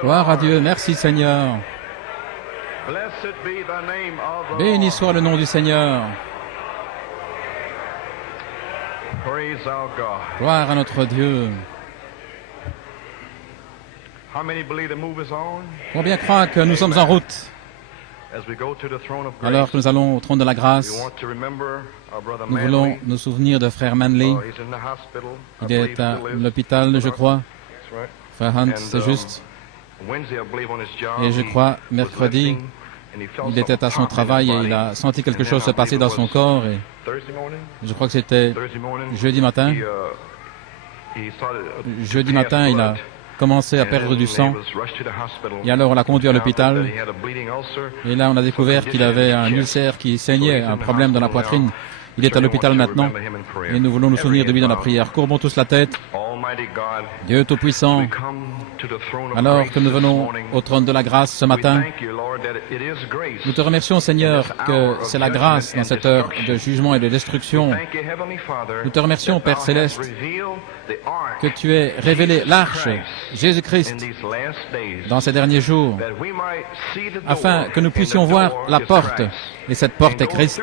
Gloire à Dieu. Merci Seigneur. Béni soit le nom du Seigneur. Gloire à notre Dieu. Combien croient que nous sommes en route? Alors que nous allons au trône de la grâce, nous voulons nous souvenir de frère Manley. Il est à l'hôpital, je crois. Frère Hunt, c'est juste. Et je crois, mercredi, il était à son travail et il a senti quelque chose se passer dans son corps. Et je crois que c'était jeudi matin. Jeudi matin, il a commencé à perdre du sang. Et alors on l'a conduit à l'hôpital. Et là, on a découvert qu'il avait un ulcère qui saignait, un problème dans la poitrine. Il est à l'hôpital maintenant. Et nous voulons nous souvenir de lui dans la prière. Courbons tous la tête. Dieu Tout-Puissant, alors que nous venons au trône de la grâce ce matin, nous te remercions, Seigneur, que c'est la grâce dans cette heure de jugement et de destruction. Nous te remercions, Père Céleste, que tu aies révélé l'arche, Jésus-Christ, dans ces derniers jours, afin que nous puissions voir la porte, et cette porte est Christ,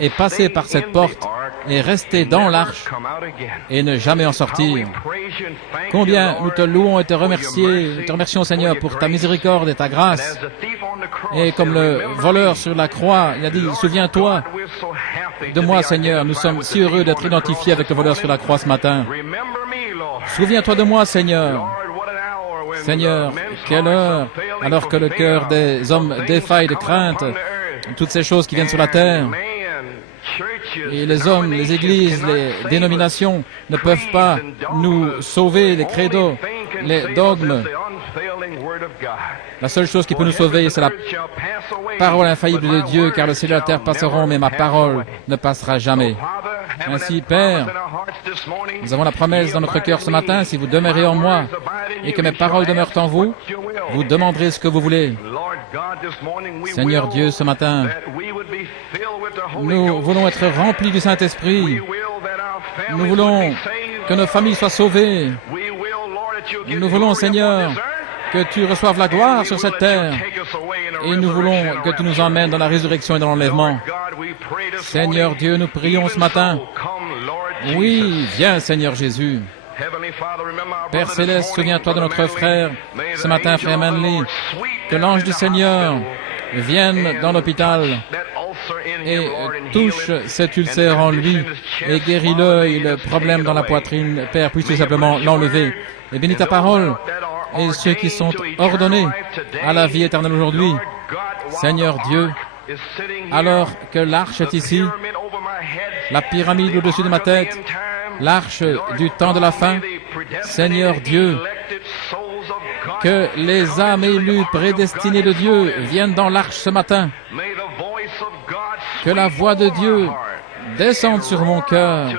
et passer par cette porte, et rester dans l'arche, et ne jamais en sortir. Combien nous te louons et te remercions, Seigneur, pour ta miséricorde et ta grâce. Et comme le voleur sur la croix, il a dit, souviens-toi de moi, Seigneur. Nous sommes si heureux d'être identifiés avec le voleur sur la croix ce matin. Souviens-toi de moi, Seigneur. Seigneur, quelle heure, alors que le cœur des hommes défaille de crainte, toutes ces choses qui viennent sur la terre. Et les hommes, les églises, les dénominations ne peuvent pas nous sauver, les credos, les dogmes. La seule chose qui peut nous sauver, c'est la parole infaillible de Dieu, car le ciel et la terre passeront, mais ma parole ne passera jamais. Ainsi, Père, nous avons la promesse dans notre cœur ce matin, si vous demeurez en moi et que mes paroles demeurent en vous, vous demanderez ce que vous voulez. Seigneur Dieu, ce matin, nous voulons être remplis du Saint-Esprit. Nous voulons que nos familles soient sauvées. Nous voulons, Seigneur, que tu reçoives la gloire sur cette terre. Et nous voulons que tu nous emmènes dans la résurrection et dans l'enlèvement. Seigneur Dieu, nous prions ce matin. Oui, viens, Seigneur Jésus. Père Céleste, souviens-toi de notre frère, ce matin, frère Manley, que l'ange du Seigneur vienne dans l'hôpital et touche cet ulcère en lui et guéris-le et le problème dans la poitrine. Père, puisses-tu simplement l'enlever. Et bénis ta parole et ceux qui sont ordonnés à la vie éternelle aujourd'hui. Seigneur Dieu, alors que l'arche est ici, la pyramide au-dessus de ma tête, l'arche du temps de la fin, Seigneur Dieu, que les âmes élues prédestinées de Dieu viennent dans l'arche ce matin. Que la voix de Dieu descende sur mon cœur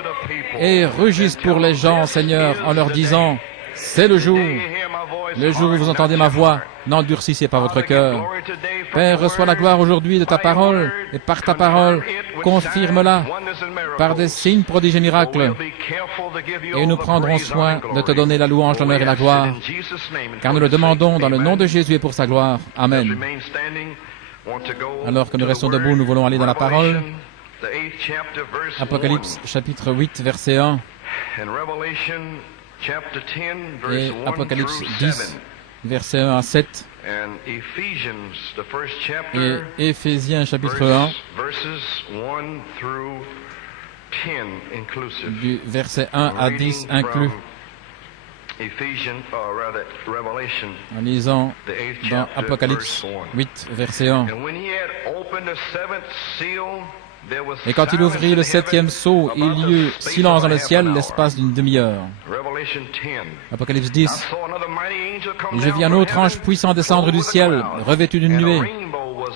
et rugisse pour les gens, Seigneur, en leur disant, c'est le jour où vous entendez ma voix, n'endurcissez pas votre cœur. Père, reçois la gloire aujourd'hui de ta parole, et par ta parole, confirme-la par des signes, prodiges et miracles. Et nous prendrons soin de te donner la louange, l'honneur et la gloire, car nous le demandons dans le nom de Jésus et pour sa gloire. Amen. Alors que nous restons debout, nous voulons aller dans la parole. Apocalypse, chapitre 8, verset 1. Et Apocalypse 10, versets 1 à 7. Et Éphésiens, chapitre 1, du verset 1 à 10 inclus. En lisant dans Apocalypse 8, verset 1. Et quand il ouvrit le 7e sceau, il y eut silence dans le ciel l'espace d'une demi-heure. Apocalypse 10. Et je vis un autre ange puissant descendre du ciel, revêtu d'une nuée,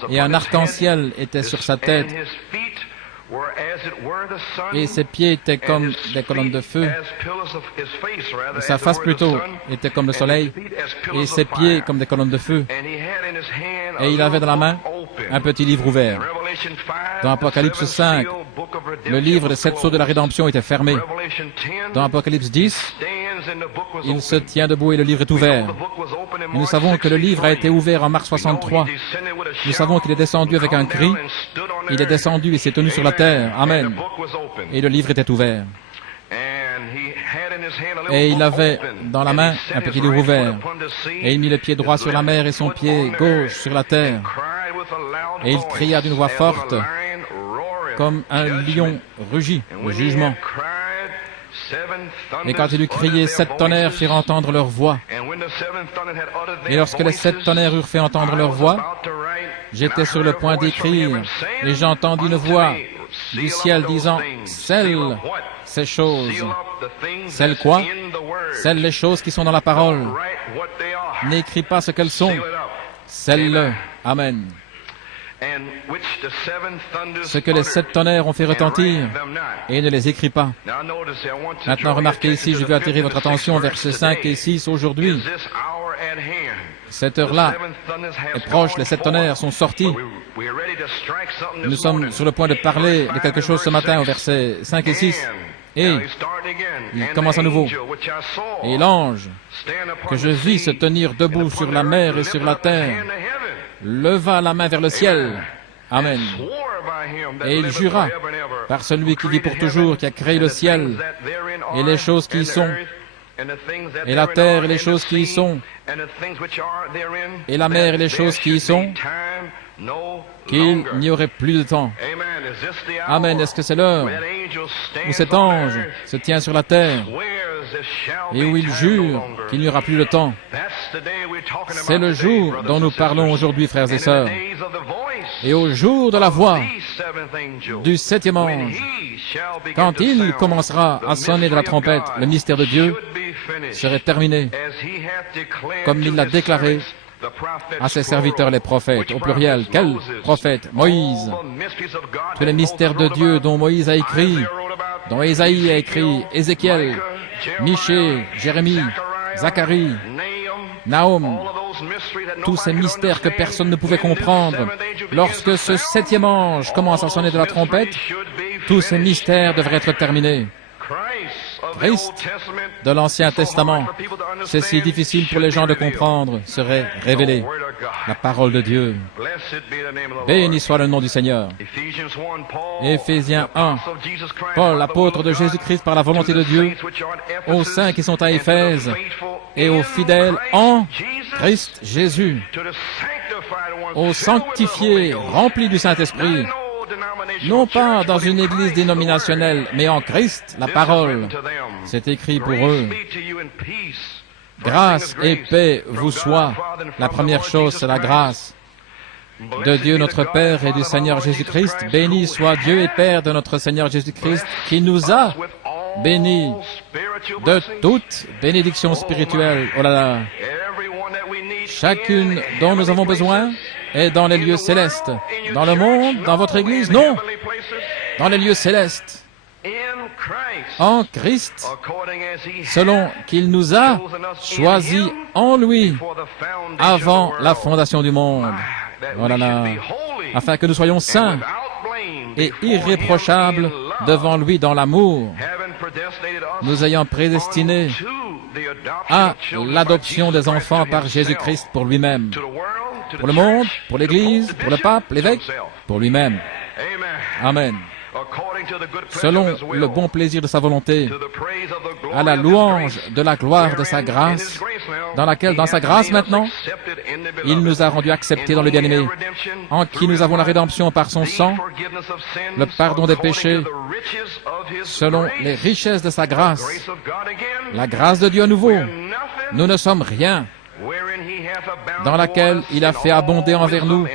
et un arc-en-ciel était sur sa tête, et ses pieds étaient comme des colonnes de feu, sa face plutôt était comme le soleil, et ses pieds comme des colonnes de feu. Et il avait dans la main un petit livre ouvert. Dans Apocalypse 5, le livre des 7 sceaux de la rédemption était fermé. Dans Apocalypse 10, Il se tient debout et le livre est ouvert. Et nous savons que le livre a été ouvert en mars 63. Nous savons qu'il est descendu avec un cri. Il est descendu et s'est tenu sur la terre. Amen. Et le livre était ouvert. Et il avait dans la main un petit livre ouvert. Et il mit le pied droit sur la mer et son pied gauche sur la terre. Et il cria d'une voix forte, comme un lion rugit, le jugement. Et quand il eut crié, 7 tonnerres firent entendre leur voix. Et lorsque les 7 tonnerres eurent fait entendre leur voix, j'étais sur le point d'écrire, et j'entendis une voix du ciel disant, « Scelle ces choses. » Scelle quoi? Scelle les choses qui sont dans la parole. N'écris pas ce qu'elles sont. Scelle-le. Amen. Ce que les 7 tonnerres ont fait retentir, et ne les écris pas. Maintenant, remarquez ici, je veux attirer votre attention, versets 5 et 6 aujourd'hui. Cette heure-là est proche, les 7 tonnerres sont sortis. Nous sommes sur le point de parler de quelque chose ce matin au verset 5 et 6. Et il commence à nouveau. Et l'ange que je vis se tenir debout sur la mer et sur la terre leva la main vers le ciel. Amen. Et il jura par celui qui vit pour toujours, qui a créé le ciel et les choses qui y sont, et la terre et les choses qui y sont, et la mer et les choses qui y sont, qu'il n'y aurait plus de temps. Amen. Est-ce que c'est l'heure où cet ange se tient sur la terre et où il jure qu'il n'y aura plus de temps? C'est le jour dont nous parlons aujourd'hui, frères et sœurs. Et au jour de la voix du 7e ange, quand il commencera à sonner de la trompette, le mystère de Dieu serait terminé, comme il l'a déclaré à ses serviteurs les prophètes, au pluriel. Quels prophètes? Moïse. Tous les mystères de Dieu dont Moïse a écrit, dont Ésaïe a écrit, Ézéchiel, Michée, Jérémie, Zacharie, Nahum, tous ces mystères que personne ne pouvait comprendre. Lorsque ce 7e ange commence à sonner de la trompette, tous ces mystères devraient être terminés. Christ de l'Ancien Testament, c'est si difficile pour les gens de comprendre, serait révélé. La parole de Dieu. Béni soit le nom du Seigneur. Éphésiens 1. Paul, apôtre de Jésus-Christ par la volonté de Dieu, aux saints qui sont à Éphèse et aux fidèles en Christ Jésus, aux sanctifiés remplis du Saint-Esprit, non pas dans une église dénominationnelle, mais en Christ, la parole. C'est écrit pour eux. Grâce et paix vous soient. La première chose, c'est la grâce de Dieu notre Père et du Seigneur Jésus-Christ. Béni soit Dieu et Père de notre Seigneur Jésus-Christ, qui nous a bénis de toute bénédiction spirituelle. Oh là là! Chacune dont nous avons besoin est dans les lieux célestes. Dans le monde, dans votre église, non. Dans les lieux célestes. En Christ, selon qu'il nous a choisis en lui avant la fondation du monde. Oh là là. Afin que nous soyons saints et irréprochables devant lui dans l'amour, nous ayant prédestinés à l'adoption des enfants par Jésus-Christ pour lui-même. Pour le monde, pour l'Église, pour le pape, l'évêque, pour lui-même. Amen. Selon le bon plaisir de sa volonté, à la louange de la gloire de sa grâce, dans laquelle, dans sa grâce maintenant, il nous a rendus acceptés dans le bien-aimé, en qui nous avons la rédemption par son sang, le pardon des péchés, selon les richesses de sa grâce, la grâce de Dieu à nouveau. Nous ne sommes rien, dans laquelle il a fait abonder envers nous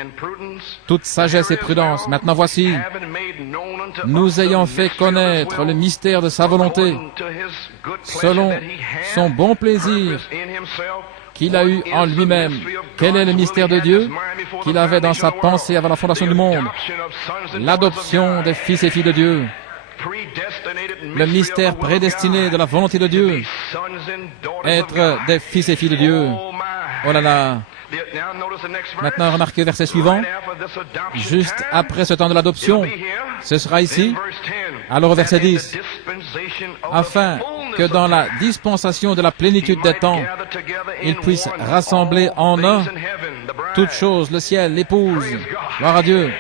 toute sagesse et prudence. Maintenant voici, nous ayant fait connaître le mystère de sa volonté, selon son bon plaisir qu'il a eu en lui-même. Quel est le mystère de Dieu qu'il avait dans sa pensée avant la fondation du monde? L'adoption des fils et filles de Dieu. Le mystère prédestiné de la volonté de Dieu. Être des fils et filles de Dieu. Oh là là, Maintenant, remarquez le verset suivant. Juste après ce temps de l'adoption, ce sera ici. Alors au verset 10, afin que dans la dispensation de la plénitude des temps, ils puissent rassembler en un toutes choses, le ciel, l'épouse, gloire à Dieu,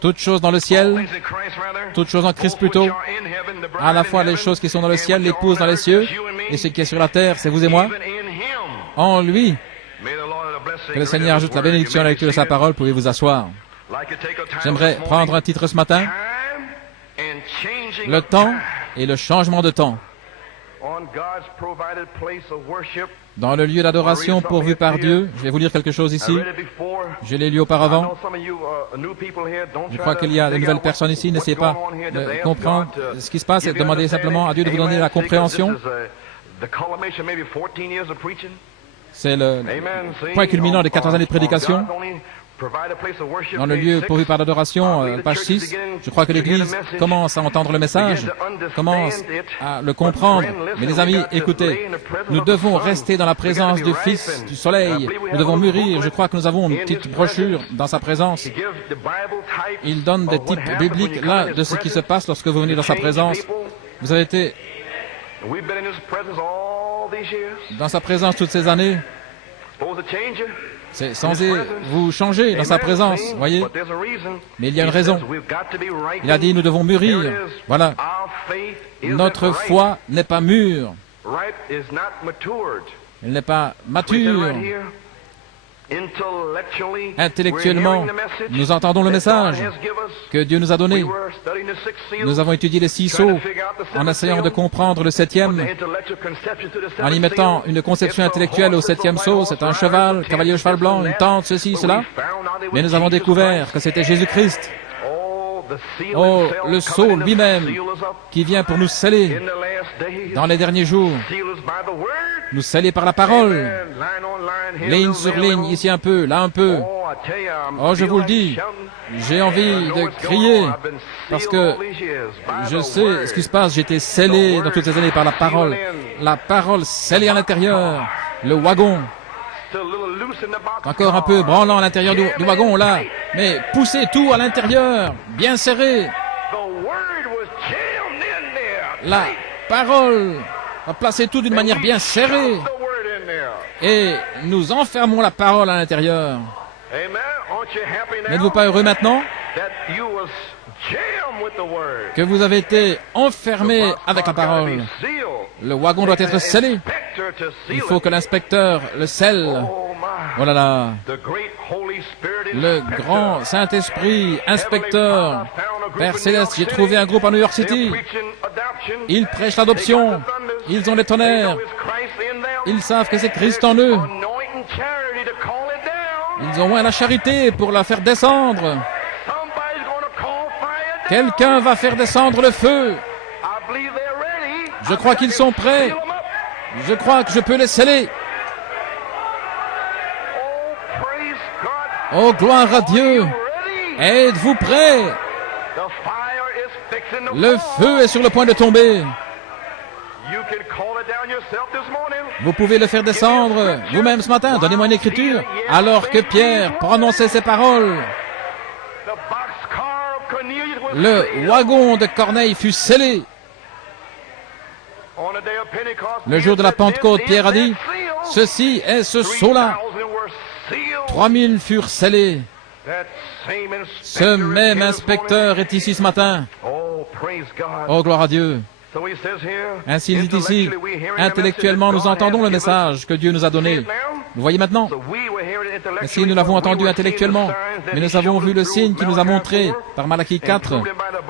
toutes choses dans le ciel, toutes choses en Christ plutôt, à la fois les choses qui sont dans le ciel, l'épouse dans les cieux, et ce qui est sur la terre, c'est vous et moi. En lui, que le Seigneur ajoute la bénédiction à la lecture de sa parole, pouvez vous asseoir. J'aimerais prendre un titre ce matin, le temps et le changement de temps. Dans le lieu d'adoration pourvu par Dieu, je vais vous lire quelque chose ici. Je l'ai lu auparavant. Je crois qu'il y a de nouvelles personnes ici. N'essayez pas de comprendre ce qui se passe et demandez simplement à Dieu de vous donner la compréhension. C'est le point culminant des 14 années de prédication. Dans le lieu pourvu par l'adoration, page 6, je crois que l'Église commence à entendre le message, commence à le comprendre. Mais les amis, écoutez, nous devons rester dans la présence du Fils du Soleil. Nous devons mûrir. Je crois que nous avons une petite brochure dans sa présence. Il donne des types bibliques là de ce qui se passe lorsque vous venez dans sa présence. Vous avez été dans sa présence toutes ces années. C'est censé vous changer dans sa présence, voyez. Mais il y a une raison. Il a dit, nous devons mûrir. Voilà. Notre foi n'est pas mûre. Elle n'est pas mature. Intellectuellement, nous entendons le message que Dieu nous a donné. Nous avons étudié les 6 sceaux en essayant de comprendre le 7e, en y mettant une conception intellectuelle au 7e sceau. C'est un cheval, cavalier au cheval blanc, une tente, ceci, cela. Mais nous avons découvert que c'était Jésus-Christ. Oh, le sceau lui-même qui vient pour nous sceller dans les derniers jours. Nous sceller par la parole. Ligne sur ligne, ici un peu, là un peu. Oh, je vous le dis, j'ai envie de crier parce que je sais ce qui se passe. J'ai été scellé dans toutes ces années par la parole. La parole scellée à l'intérieur. Le wagon. Encore un peu branlant à l'intérieur du wagon, là. Mais poussez tout à l'intérieur, bien serré. La parole va placer tout d'une manière bien serrée. Et nous enfermons la parole à l'intérieur. N'êtes-vous pas heureux maintenant que vous avez été enfermé avec la parole? Le wagon doit être scellé. Il faut que l'inspecteur le scelle. Oh là là. Le grand Saint-Esprit, inspecteur, Père Céleste, j'ai trouvé un groupe à New York City. Ils prêchent l'adoption. Ils ont les tonnerres. Ils savent que c'est Christ en eux. Ils ont moins la charité pour la faire descendre. Quelqu'un va faire descendre le feu. Je crois qu'ils sont prêts. Je crois que je peux les sceller. Oh, gloire à Dieu. Êtes-vous prêts? Le feu est sur le point de tomber. Vous pouvez le faire descendre vous-même ce matin. Donnez-moi une écriture. Alors que Pierre prononçait ces paroles, le wagon de Corneille fut scellé. Le jour de la Pentecôte, Pierre a dit, ceci est ce sceau-là. 3000 furent scellés. Ce même inspecteur est ici ce matin. Oh, gloire à Dieu. Ainsi il dit ici, intellectuellement nous entendons le message que Dieu nous a donné. Vous voyez maintenant? Si nous l'avons entendu intellectuellement, mais nous avons vu le signe qu'il nous a montré par Malachie 4,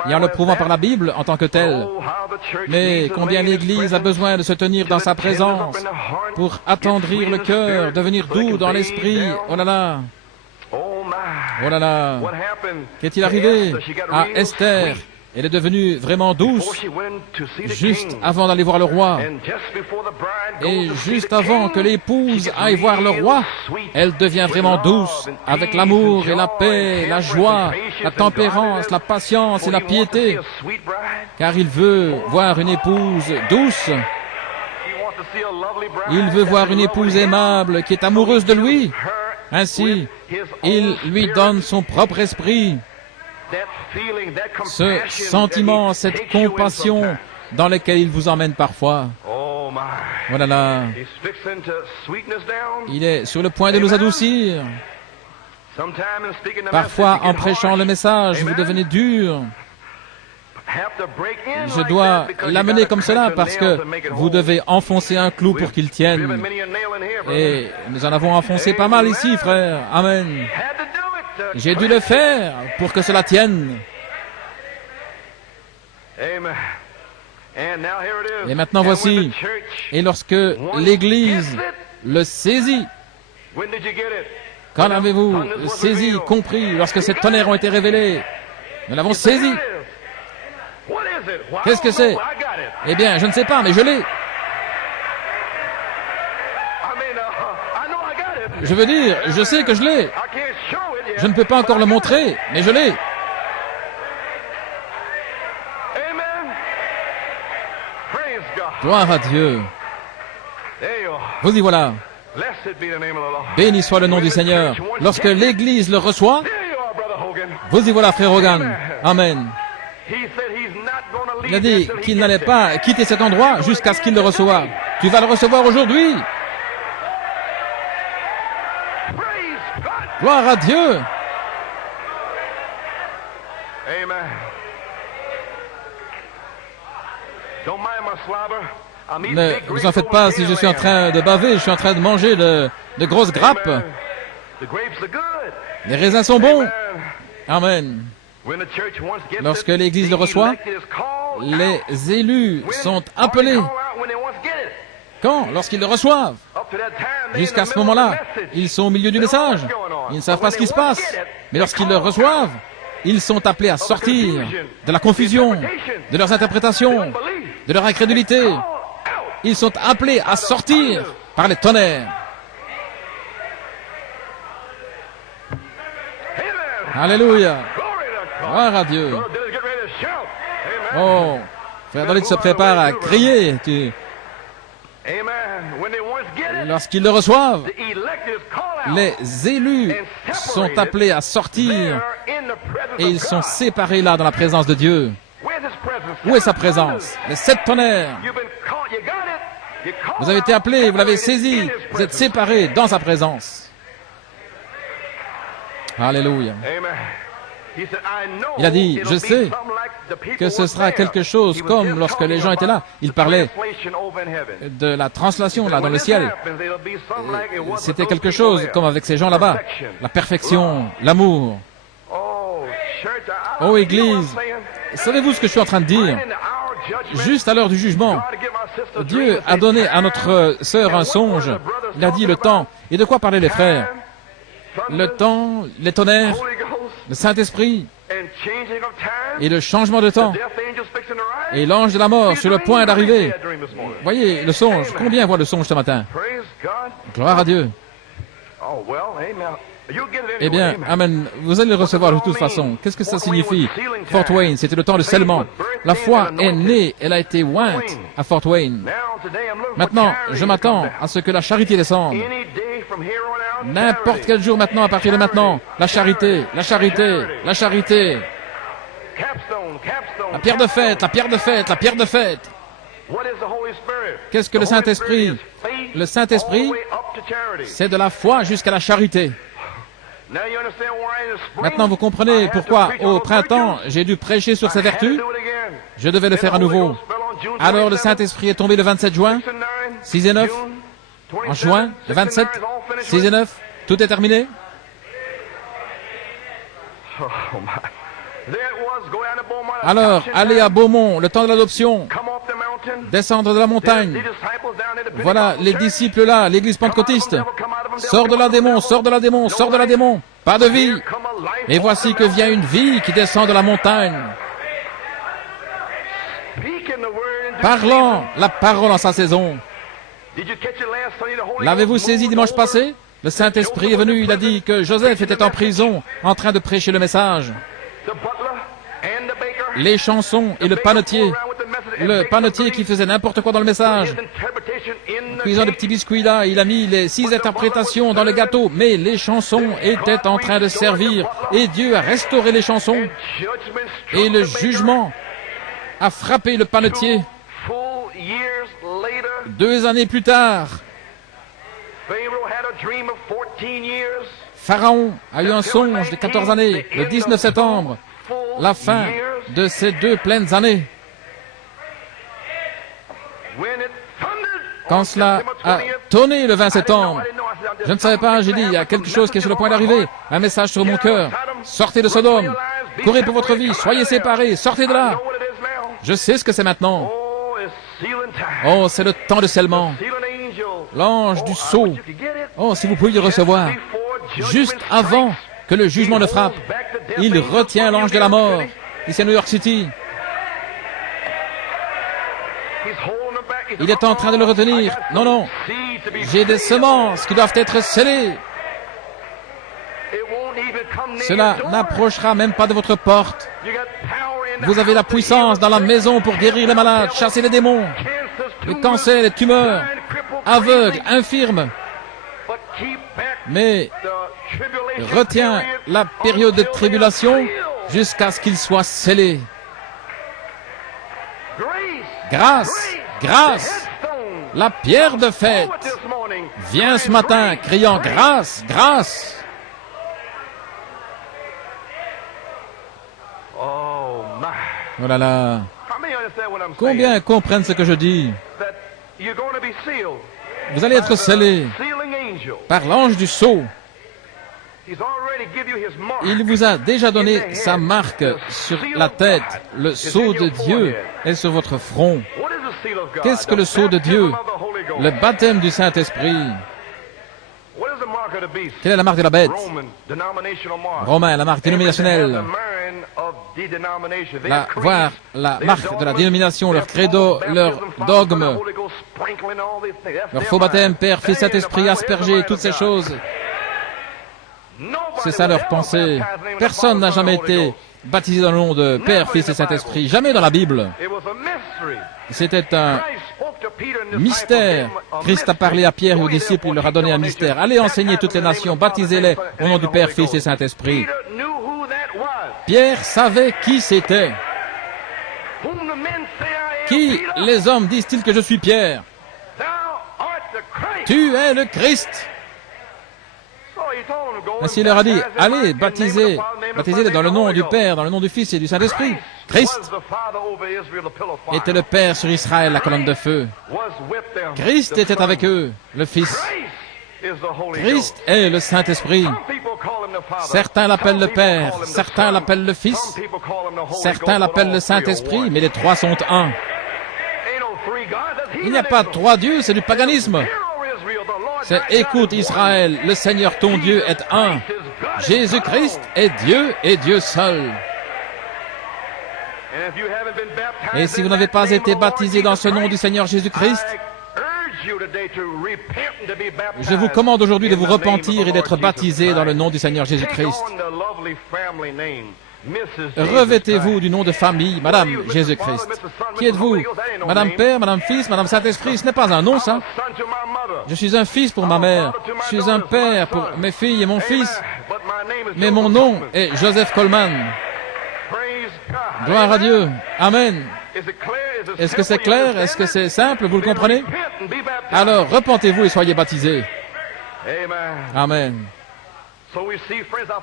et en le prouvant par la Bible en tant que tel. Mais combien l'Église a besoin de se tenir dans sa présence pour attendrir le cœur, devenir doux dans l'esprit. Oh là là! Oh là là! Qu'est-il arrivé à Esther? Elle est devenue vraiment douce juste avant d'aller voir le roi. Et juste avant que l'épouse aille voir le roi, elle devient vraiment douce avec l'amour et la paix, la joie, la tempérance, la patience et la piété. Car il veut voir une épouse douce. Il veut voir une épouse aimable qui est amoureuse de lui. Ainsi, il lui donne son propre esprit, ce sentiment, cette compassion dans laquelle il vous emmène parfois. Voilà là. Il est sur le point de nous adoucir. Parfois, en prêchant le message, vous devenez dur. Je dois l'amener comme cela parce que vous devez enfoncer un clou pour qu'il tienne. Et nous en avons enfoncé pas mal ici, frère. Amen. J'ai dû le faire pour que cela tienne. Et maintenant voici. Et lorsque l'Église le saisit, quand l'avez-vous saisi, compris, lorsque ces tonnerres ont été révélés? Nous l'avons saisi. Qu'est-ce que c'est? Eh bien, je ne sais pas, mais je l'ai. Je veux dire, je sais que je l'ai. Je ne peux pas encore le montrer, mais je l'ai. Gloire à Dieu. Vous y voilà. Béni soit le nom du Seigneur. Lorsque l'Église le reçoit, vous y voilà, frère Hogan. Amen. Il a dit qu'il n'allait pas quitter cet endroit jusqu'à ce qu'il le reçoive. Tu vas le recevoir aujourd'hui. Gloire à Dieu. Ne vous en faites pas si je suis en train de baver, je suis en train de manger de grosses grappes. Les raisins sont bons. Amen. Lorsque l'Église le reçoit, les élus sont appelés. Quand? Lorsqu'ils le reçoivent. Jusqu'à ce moment-là, ils sont au milieu du message. Ils ne savent pas ce qui se passe. Mais lorsqu'ils le reçoivent, ils sont appelés à sortir de la confusion, de leurs interprétations, de leur incrédulité. Ils sont appelés à sortir par les tonnerres. Alléluia. Gloire à Dieu. Oh, frère David se prépare à crier. Lorsqu'ils le reçoivent, les élus sont appelés à sortir et ils sont séparés là dans la présence de Dieu. Où est sa présence? Les 7 tonnerres. Vous avez été appelés, vous l'avez saisi, vous êtes séparés dans sa présence. Alléluia. Il a dit, je sais que ce sera quelque chose comme lorsque les gens étaient là. Il parlait de la translation là dans le ciel. C'était quelque chose comme avec ces gens là-bas. La perfection, l'amour. Oh Église, savez-vous ce que je suis en train de dire? Juste à l'heure du jugement, Dieu a donné à notre sœur un songe. Il a dit le temps. Et de quoi parlaient les frères? Le temps, les tonnerres, le Saint-Esprit et le changement de temps. Et l'ange de la mort sur le point d'arriver. Voyez le songe. Combien voit le songe ce matin? Gloire à Dieu. Eh bien, amen. Vous allez le recevoir de toute façon. Qu'est-ce que ça signifie? Fort Wayne, c'était le temps de scellement. La foi est née, elle a été ointe à Fort Wayne. Maintenant, je m'attends à ce que la charité descende. N'importe quel jour maintenant, à partir de maintenant, la charité, la charité, la charité. La pierre de fête, la pierre de fête, la pierre de fête. Qu'est-ce que le Saint-Esprit? Le Saint-Esprit, c'est de la foi jusqu'à la charité. Maintenant, vous comprenez pourquoi, au printemps, j'ai dû prêcher sur ces vertus. Je devais le faire à nouveau. Alors, le Saint-Esprit est tombé le 27 juin, 6 et 9. En juin, le 27, 6 et 9. Tout est terminé. Alors, allez à Beaumont, le temps de l'adoption. Descendre de la montagne. Voilà les disciples là, l'église pentecôtiste. Sors de la démon, sors de la démon, sors de la démon. Pas de vie. Et voici que vient une vie qui descend de la montagne. Parlant la parole en sa saison. L'avez-vous saisi dimanche passé? Le Saint-Esprit est venu, il a dit que Joseph était en prison en train de prêcher le message. Les chansons et le panetier le panetier qui faisait n'importe quoi dans le message. Cuisant de petits biscuits là, il a mis les 6 interprétations dans le gâteau, mais les chansons étaient en train de servir, et Dieu a restauré les chansons, et le jugement a frappé le panetier. 2 années plus tard, Pharaon a eu un songe de 14 années, le 19 septembre, la fin de ces 2 pleines années. Quand cela a tonné le 20 septembre, je ne savais pas, j'ai dit, il y a quelque chose qui est sur le point d'arriver, un message sur mon cœur. Sortez de Sodome, courez pour votre vie, soyez séparés, sortez de là. Je sais ce que c'est maintenant. Oh, c'est le temps de scellement. L'ange du sceau. Oh, si vous pouviez le recevoir. Juste avant que le jugement ne frappe, il retient l'ange de la mort. Ici à New York City. Il est en train de le retenir. Non, non. J'ai des semences qui doivent être scellées. Cela n'approchera même pas de votre porte. Vous avez la puissance dans la maison pour guérir les malades, chasser les démons, les cancers, les tumeurs, aveugles, infirmes. Mais retiens la période de tribulation jusqu'à ce qu'il soit scellé. Grâce, grâce, la pierre de fête vient ce matin criant grâce, grâce. Oh là là. Combien comprennent ce que je dis? Vous allez être scellés par l'ange du sceau. Il vous a déjà donné sa marque sur la tête. Le sceau de Dieu est sur votre front. Qu'est-ce que le sceau de Dieu? Le baptême du Saint-Esprit. Quelle est la marque de la bête? Romain, la marque dénominationnelle. Voir la marque de la dénomination, leur credo, leur dogme, leur faux baptême, Père, Fils, Saint-Esprit, aspergé, toutes ces choses. C'est ça leur pensée. Personne n'a jamais été baptisé dans le nom de Père, Fils et Saint-Esprit. Jamais dans la Bible. C'était un mystère. Christ a parlé à Pierre et aux disciples, il leur a donné un mystère. Allez enseigner toutes les nations, baptisez-les au nom du Père, Fils et Saint-Esprit. Pierre savait qui c'était. Qui les hommes disent-ils que je suis Pierre? Tu es le Christ. Ainsi il leur a dit, allez, baptisez-les dans le nom du Père, dans le nom du Fils et du Saint-Esprit. Christ était le Père sur Israël, la colonne de feu. Christ était avec eux, le Fils. Christ est le Saint-Esprit. Certains l'appellent le Père, certains l'appellent le Fils, certains l'appellent le Saint-Esprit, mais les trois sont un. Il n'y a pas 3 dieux, c'est du paganisme. C'est écoute Israël, le Seigneur ton Dieu est un. Jésus-Christ est Dieu et Dieu seul. Et si vous n'avez pas été baptisé dans ce nom du Seigneur Jésus-Christ, je vous commande aujourd'hui de vous repentir et d'être baptisé dans le nom du Seigneur Jésus-Christ. Revêtez-vous du nom de famille, Madame Jésus-Christ. Qui êtes-vous? Madame Père, Madame Fils, Madame Saint-Esprit, ce n'est pas un nom, ça. Je suis un fils pour ma mère. Je suis un père pour mes filles et mon fils. Mais mon nom est Joseph Coleman. Gloire à Dieu. Amen. Est-ce que c'est clair? Est-ce que c'est simple? Vous le comprenez? Alors, repentez-vous et soyez baptisés. Amen.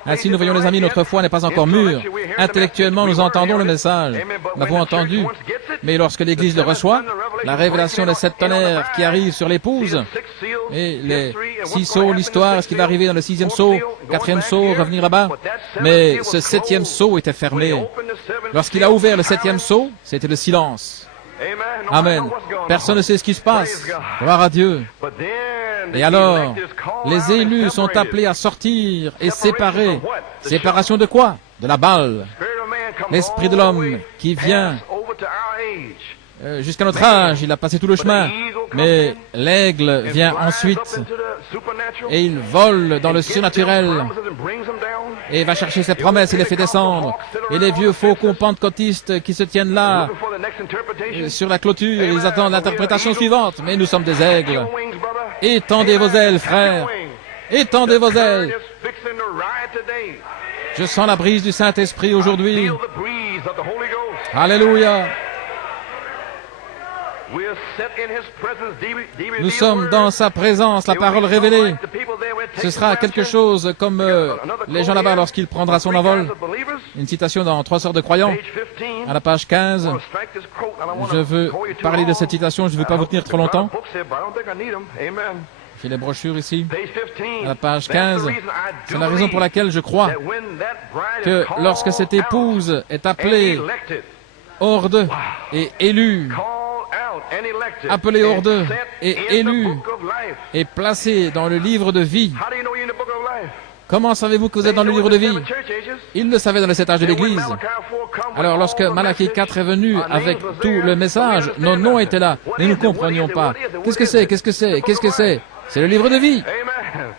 Ainsi, nous voyons, les amis, notre foi n'est pas encore mûre. Intellectuellement, nous entendons le message. Nous l'avons entendu. Mais lorsque l'Église le reçoit, la révélation des 7 tonnerres qui arrivent sur l'épouse, et les 6 sceaux, l'histoire, ce qui va arriver dans le 6e sceau, 4e sceau, revenir là-bas. Mais ce 7e sceau était fermé. Lorsqu'il a ouvert le 7e sceau, c'était le silence. Amen. Personne ne sait ce qui se passe. Gloire à Dieu. Et alors, les élus sont appelés à sortir et séparer. Séparation de quoi? De la balle. L'esprit de l'homme qui vient jusqu'à notre âge, il a passé tout le chemin. Mais l'aigle vient ensuite et il vole dans le surnaturel et va chercher ses promesses et les fait descendre. Et les vieux faucons pentecôtistes qui se tiennent là sur la clôture, ils attendent l'interprétation suivante. Mais nous sommes des aigles. Étendez vos ailes, frères. Étendez vos ailes. Je sens la brise du Saint-Esprit aujourd'hui. Alléluia. Nous sommes dans sa présence, la parole révélée. Ce sera quelque chose comme les gens là-bas lorsqu'il prendra son envol. Une citation dans 3 sœurs de croyants, à la page 15. Je veux parler de cette citation, je ne veux pas vous tenir trop longtemps. J'ai les brochures ici, à la page 15. C'est la raison pour laquelle je crois que lorsque cette épouse est appelée hors d'eux et élue, appelé hors d'eux et élu et placé dans le livre de vie. Comment savez-vous que vous êtes dans le livre de vie? Ils le savaient dans les 7 âges de l'Église. Alors lorsque Malachie 4 est venu avec tout le message, nos noms étaient là, mais nous ne comprenions pas. Qu'est-ce que c'est? Qu'est-ce que c'est? Qu'est-ce que c'est? C'est le livre de vie.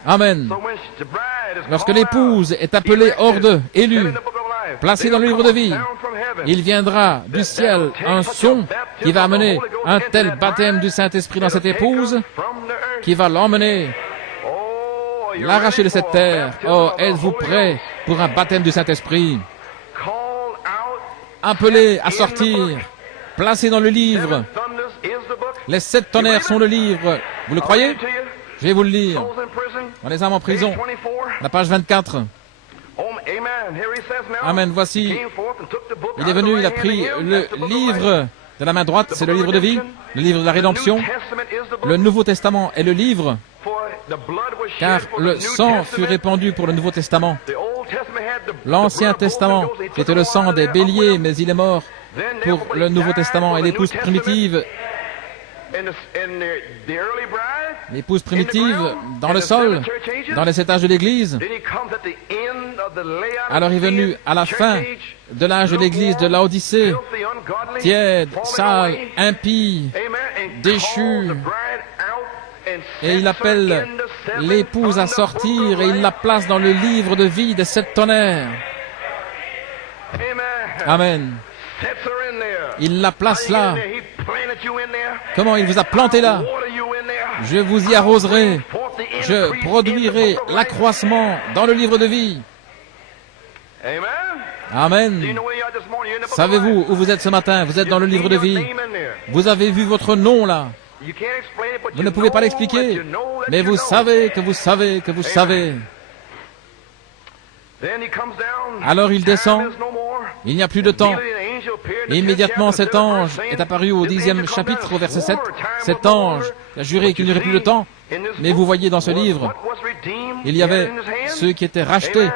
Amen. Lorsque l'épouse est appelée hors d'eux, élue, placé dans le livre de vie, il viendra du ciel un son qui va amener un tel baptême du Saint-Esprit dans cette épouse qui va l'emmener, l'arracher de cette terre. Oh, êtes-vous prêts pour un baptême du Saint-Esprit? Appelé à sortir, placé dans le livre. Les 7 tonnerres sont le livre. Vous le croyez? Je vais vous le lire. Dans les âmes en prison, la page 24. Amen. Voici, il est venu, il a pris le livre de la main droite, c'est le livre de vie, le livre de la rédemption. Le Nouveau Testament est le livre, car le sang fut répandu pour le Nouveau Testament. L'Ancien Testament était le sang des béliers, mais il est mort pour le Nouveau Testament. Et l'épouse primitive, dans le sol, dans les 7 âges de l'Église. Alors il est venu à la fin de l'âge de l'Église de Laodicée, tiède, sale, impie, déchu, et il appelle l'épouse à sortir et il la place dans le livre de vie des 7 tonnerres. Amen. Il la place là. Comment il vous a planté là? Je vous y arroserai. Je produirai l'accroissement dans le livre de vie. Amen. Savez-vous où vous êtes ce matin? Vous êtes dans le livre de vie. Vous avez vu votre nom là. Vous ne pouvez pas l'expliquer, mais vous savez que vous savez que vous savez. Alors il descend, il n'y a plus de temps. Et immédiatement cet ange est apparu au 10e chapitre, au verset 7. Cet ange a juré qu'il n'y aurait plus de temps. Mais vous voyez dans ce livre, il y avait ceux qui étaient rachetés.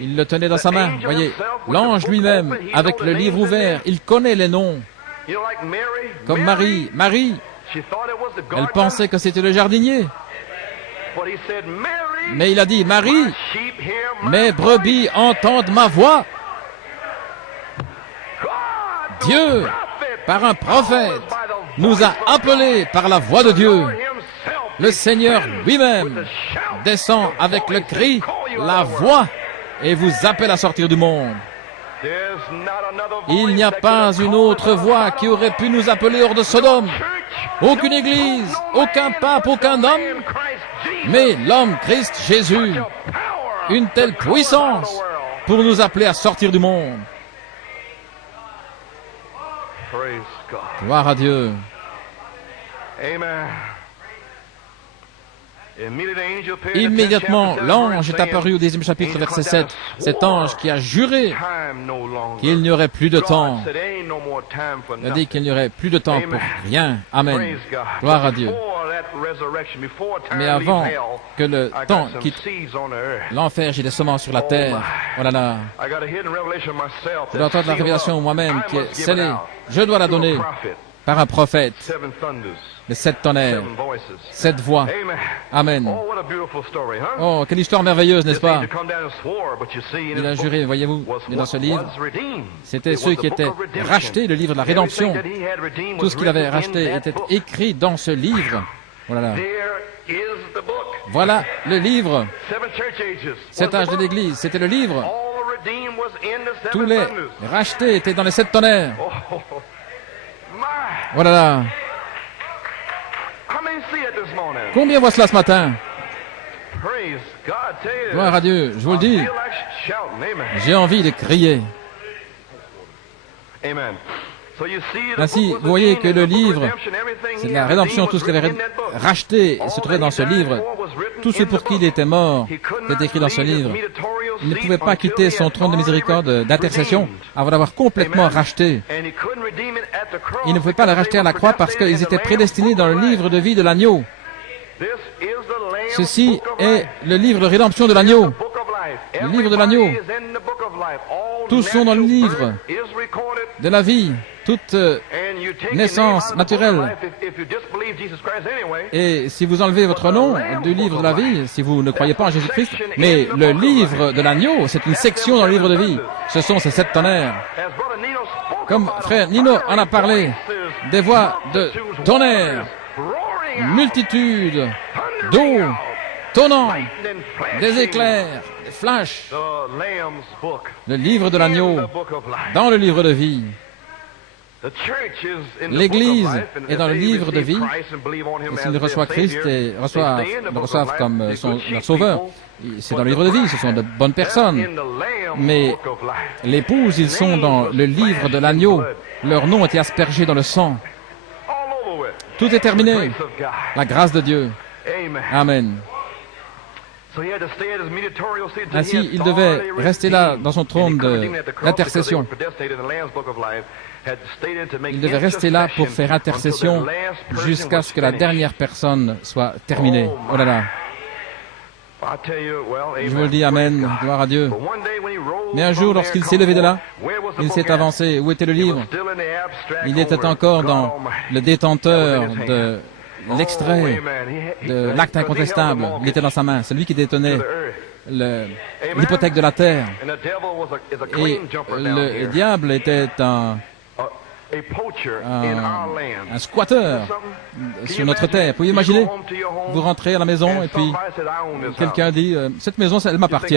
Il le tenait dans sa main. Voyez, l'ange lui-même, avec le livre ouvert, il connaît les noms. Comme Marie. Marie, elle pensait que c'était le jardinier. Mais il a dit, Marie, mes brebis entendent ma voix. Dieu, par un prophète, nous a appelés par la voix de Dieu. Le Seigneur lui-même descend avec le cri, la voix, et vous appelle à sortir du monde. Il n'y a pas une autre voix qui aurait pu nous appeler hors de Sodome. Aucune église, aucun pape, aucun homme, mais l'homme Christ Jésus. Une telle puissance pour nous appeler à sortir du monde. Gloire à Dieu. Immédiatement, l'ange est apparu au 10e chapitre, verset 7. Cet ange qui a juré qu'il n'y aurait plus de temps. Il a dit qu'il n'y aurait plus de temps pour rien. Amen. Gloire à Dieu. Mais avant que le temps quitte l'enfer, j'ai des semences sur la terre. Oh là là. Je dois entendre la révélation moi-même qui est scellée. Je dois la donner par un prophète. Les 7 tonnerres, 7 voix. Amen. Oh, quelle histoire merveilleuse, n'est-ce pas? Il a juré, voyez-vous, mais dans ce livre, c'était ceux qui étaient rachetés, le livre de la rédemption. Tout ce qu'il avait racheté était écrit dans ce livre. Oh là là. Voilà le livre. 7 âges de l'Église, c'était le livre. Tous les rachetés étaient dans les 7 tonnerres. Voilà là. Combien voient cela ce matin? Gloire à Dieu, je vous le dis. J'ai envie de crier. Ainsi, vous voyez que le livre, c'est de la rédemption, tout ce qu'il avait racheté se trouvait dans ce livre. Tout ce pour qui il était mort est écrit dans ce livre. Il ne pouvait pas quitter son trône de miséricorde, d'intercession, avant d'avoir complètement racheté. Il ne pouvait pas le racheter à la croix parce qu'ils étaient prédestinés dans le livre de vie de l'agneau. Ceci est le livre de rédemption de l'agneau. Le livre de l'agneau. Tous sont dans le livre de la vie, toute naissance naturelle. Et si vous enlevez votre nom du livre de la vie, si vous ne croyez pas en Jésus-Christ, mais le livre de l'agneau, c'est une section dans le livre de vie. Ce sont ces 7 tonnerres. Comme frère Nino en a parlé, des voix de tonnerre, multitude d'eau, tonnant, des éclairs, des flashs. Le livre de l'agneau, dans le livre de vie. L'Église est dans le livre de vie, et s'ils reçoivent Christ et le reçoivent comme leur sauveur, c'est dans le livre de vie, ce sont de bonnes personnes. Mais l'épouse, ils sont dans le livre de l'agneau, leur nom est aspergé dans le sang. Tout est terminé, la grâce de Dieu. Amen. Ainsi, il devait rester là dans son trône d'intercession. Il devait rester là pour faire intercession jusqu'à ce que la dernière personne soit terminée. Oh là là. Je vous le dis, Amen, gloire à Dieu. Mais un jour, lorsqu'il s'est levé de là, il s'est avancé. Où était le livre? Il était encore dans le détenteur de l'extrait de l'acte incontestable. Il était dans sa main. C'est lui qui détenait l'hypothèque de la terre. Et le diable était un squatteur sur notre terre. Vous imaginer, vous rentrez à la maison et puis quelqu'un dit « Cette maison, elle m'appartient ».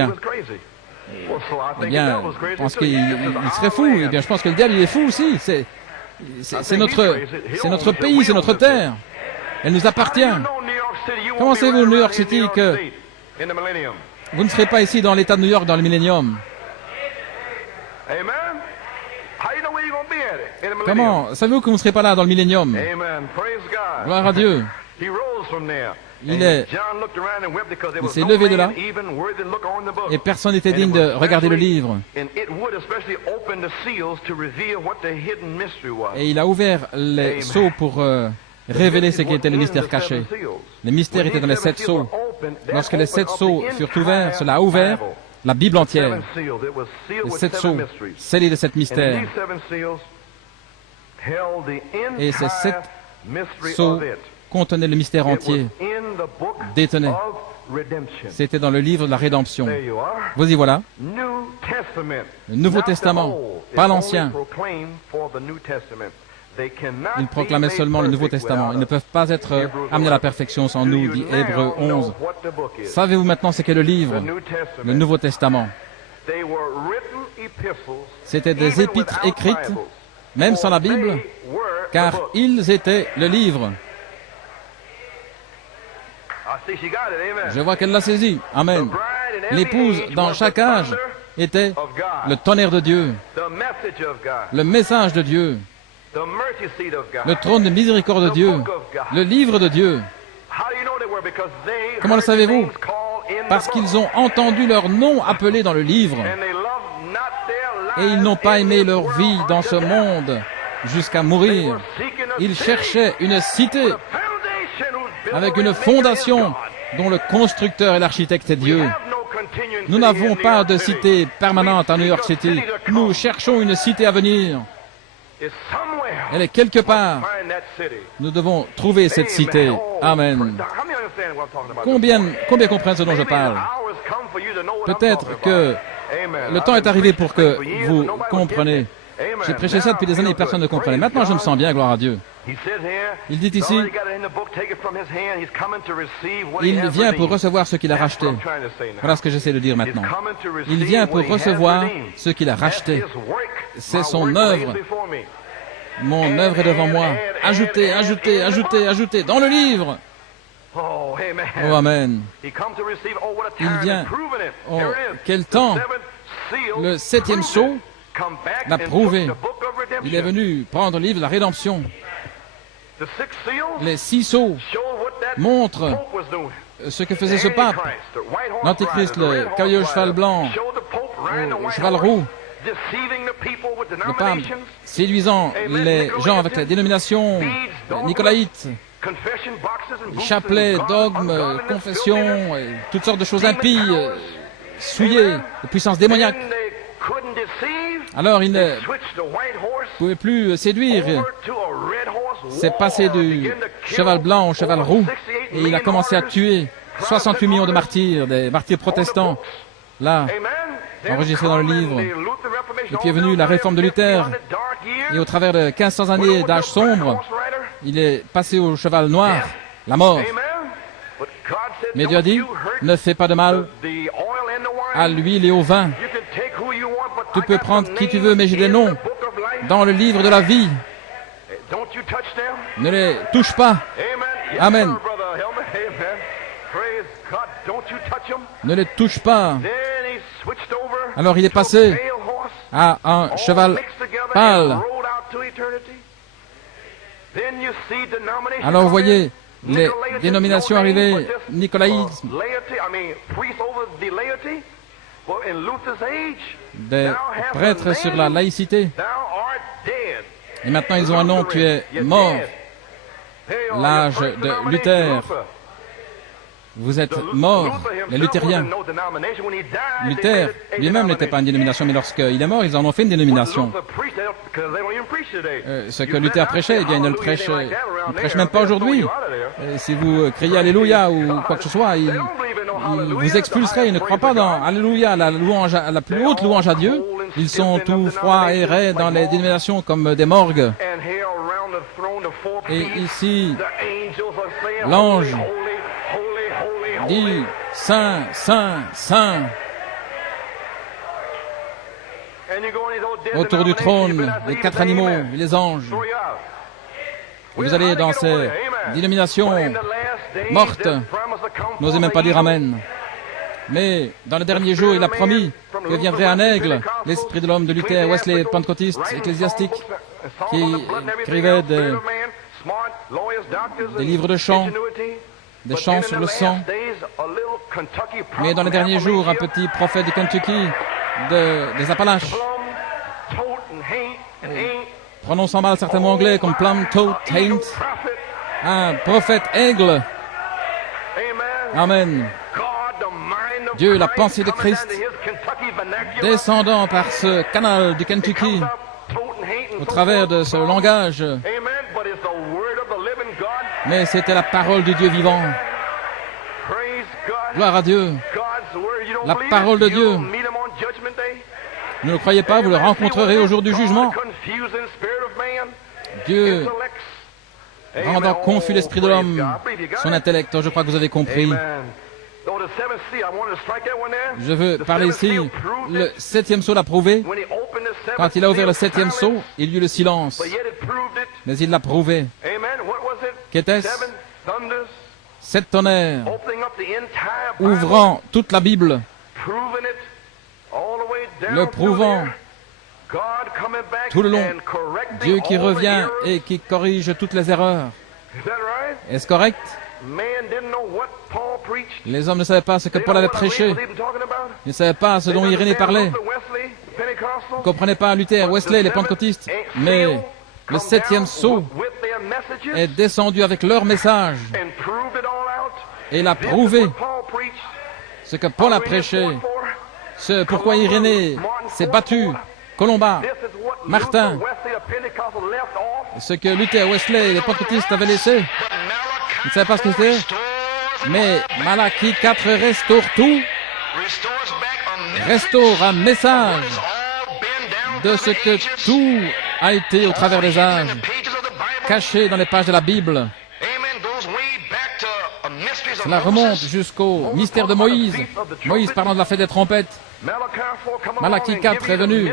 Eh bien, je pense qu'il serait fou. Eh bien, je pense que le diable, il est fou aussi. C'est notre pays, c'est notre terre. Elle nous appartient. Comment savez-vous, New York City, que vous ne serez pas ici dans l'État de New York dans le millénium? Comment savez-vous que vous ne serez pas là dans le millénium? Gloire à Dieu. Il s'est levé de là et personne n'était digne de regarder le livre. Et il a ouvert les sceaux pour révéler ce qui était le mystère caché. Le mystère était dans les 7 sceaux. Lorsque les 7 sceaux furent ouverts, cela a ouvert la Bible entière. Les 7 sceaux, scellés de 7 mystères. Et ces 7 sceaux contenaient le mystère entier, détenaient. C'était dans le livre de la rédemption. Vous y voilà. Le Nouveau Testament, pas l'Ancien. Ils proclamaient seulement le Nouveau Testament. Ils ne peuvent pas être amenés à la perfection sans nous, dit Hébreux 11. Savez-vous maintenant ce qu'est le livre, le Nouveau Testament? C'était des épîtres écrites, même sans la Bible, car ils étaient le livre. Je vois qu'elle l'a saisi. Amen. L'épouse, dans chaque âge, était le tonnerre de Dieu, le message de Dieu, le trône de miséricorde de Dieu, le livre de Dieu. Comment le savez-vous? Parce qu'ils ont entendu leur nom appelé dans le livre. Et ils n'ont pas aimé leur vie dans ce monde jusqu'à mourir. Ils cherchaient une cité avec une fondation dont le constructeur et l'architecte est Dieu. Nous n'avons pas de cité permanente à New York City. Nous cherchons une cité à venir. Elle est quelque part. Nous devons trouver cette cité. Amen. Combien comprennent ce dont je parle? Peut-être que le temps est arrivé pour que vous compreniez J'ai prêché ça depuis des années et personne ne comprenait. Maintenant, je me sens bien, gloire à Dieu. Il dit ici, il vient pour recevoir ce qu'il a racheté. Voilà ce que j'essaie de dire maintenant. Il vient pour recevoir ce qu'il a racheté. C'est son œuvre. Mon œuvre est devant moi. Ajoutez, ajoutez, ajoutez, ajoutez dans le livre. Oh, amen. Il vient. Oh, quel temps. Le 7e sceau l'a prouvé. Il est venu prendre le livre de la rédemption. Les 6 sceaux montrent ce que faisait ce pape. L'Antéchrist, le cavalier au cheval blanc, au cheval roux. Le pape séduisant les gens avec la dénomination nicolaïte, chapelet, dogme, confession, toutes sortes de choses impies, souillées, de puissance démoniaque. Alors il ne pouvait plus séduire. C'est passé du cheval blanc au cheval roux et il a commencé à tuer 68 millions de martyrs, des martyrs protestants. Là, enregistré dans le livre. Et puis est venue la réforme de Luther. Et au travers de 1500 années d'âge sombre, il est passé au cheval noir, la mort. Mais Dieu a dit, ne fais pas de mal à l'huile et au vin. Tu peux prendre qui tu veux, mais j'ai des noms dans le livre de la vie. Ne les touche pas. Amen. Ne les touche pas. Alors il est passé à un cheval pâle. Alors vous voyez les dénominations arrivées, nicolaïsme, des prêtres sur la laïcité. Et maintenant ils ont un nom, tu es mort. L'âge de Luther. Vous êtes morts, les luthériens. Luther lui-même n'était pas une dénomination, mais lorsqu'il est mort, ils en ont fait une dénomination. Ce que Luther prêchait, eh bien, il ne le prêche même pas aujourd'hui. Si vous criez Alléluia ou quoi que ce soit, il vous expulserait. Il ne croit pas dans Alléluia, la plus haute louange à Dieu. Ils sont tout froids et raids dans les dénominations comme des morgues. Et ici, l'ange dit Saint, Saint, Saint. Autour du trône, les 4 animaux et les anges. Vous allez dans ces dénominations mortes. N'osez même pas dire Amen. Mais dans les derniers jours, il a promis que viendrait un aigle, l'esprit de l'homme de Luther, Wesley, pentecôtiste, ecclésiastique, qui écrivait des livres de chants, des chants sur le sang. Mais dans les derniers jours, un petit prophète du Kentucky, des Appalaches, prononçant mal certains mots anglais comme plum, toad, taint, un prophète aigle. Amen. Dieu, la pensée de Christ, descendant par ce canal du Kentucky, au travers de ce langage. Mais c'était la parole du Dieu vivant. Gloire à Dieu. La parole de Dieu. Ne le croyez pas, vous le rencontrerez au jour du jugement. Dieu, rendant confus l'esprit de l'homme, son intellect. Je crois que vous avez compris. Je veux parler ici. Le 7e sceau l'a prouvé. Quand il a ouvert le 7e sceau, il y eut le silence. Mais il l'a prouvé. Qu'était-ce? 7 tonnerres, ouvrant toute la Bible, le prouvant tout le long. Dieu qui revient et qui corrige toutes les erreurs. Est-ce correct? Les hommes ne savaient pas ce que Paul avait prêché. Ils ne savaient pas ce dont Irénée parlait. Ils ne comprenaient pas Luther, Wesley, les pentecôtistes. Mais le 7e sceau est descendu avec leur message et l'a prouvé. Ce que Paul a prêché, ce pourquoi Irénée s'est battu, Colomba, Martin, ce que Luther, Wesley et les pentecôtistes avaient laissé. Ils ne savaient pas ce que c'était. Mais Malachie 4 restaure tout, restaure un message de ce que tout a été au travers des âges, caché dans les pages de la Bible. Cela remonte jusqu'au mystère de Moïse. Moïse parlant de la fête des trompettes. Malachie 4 est venu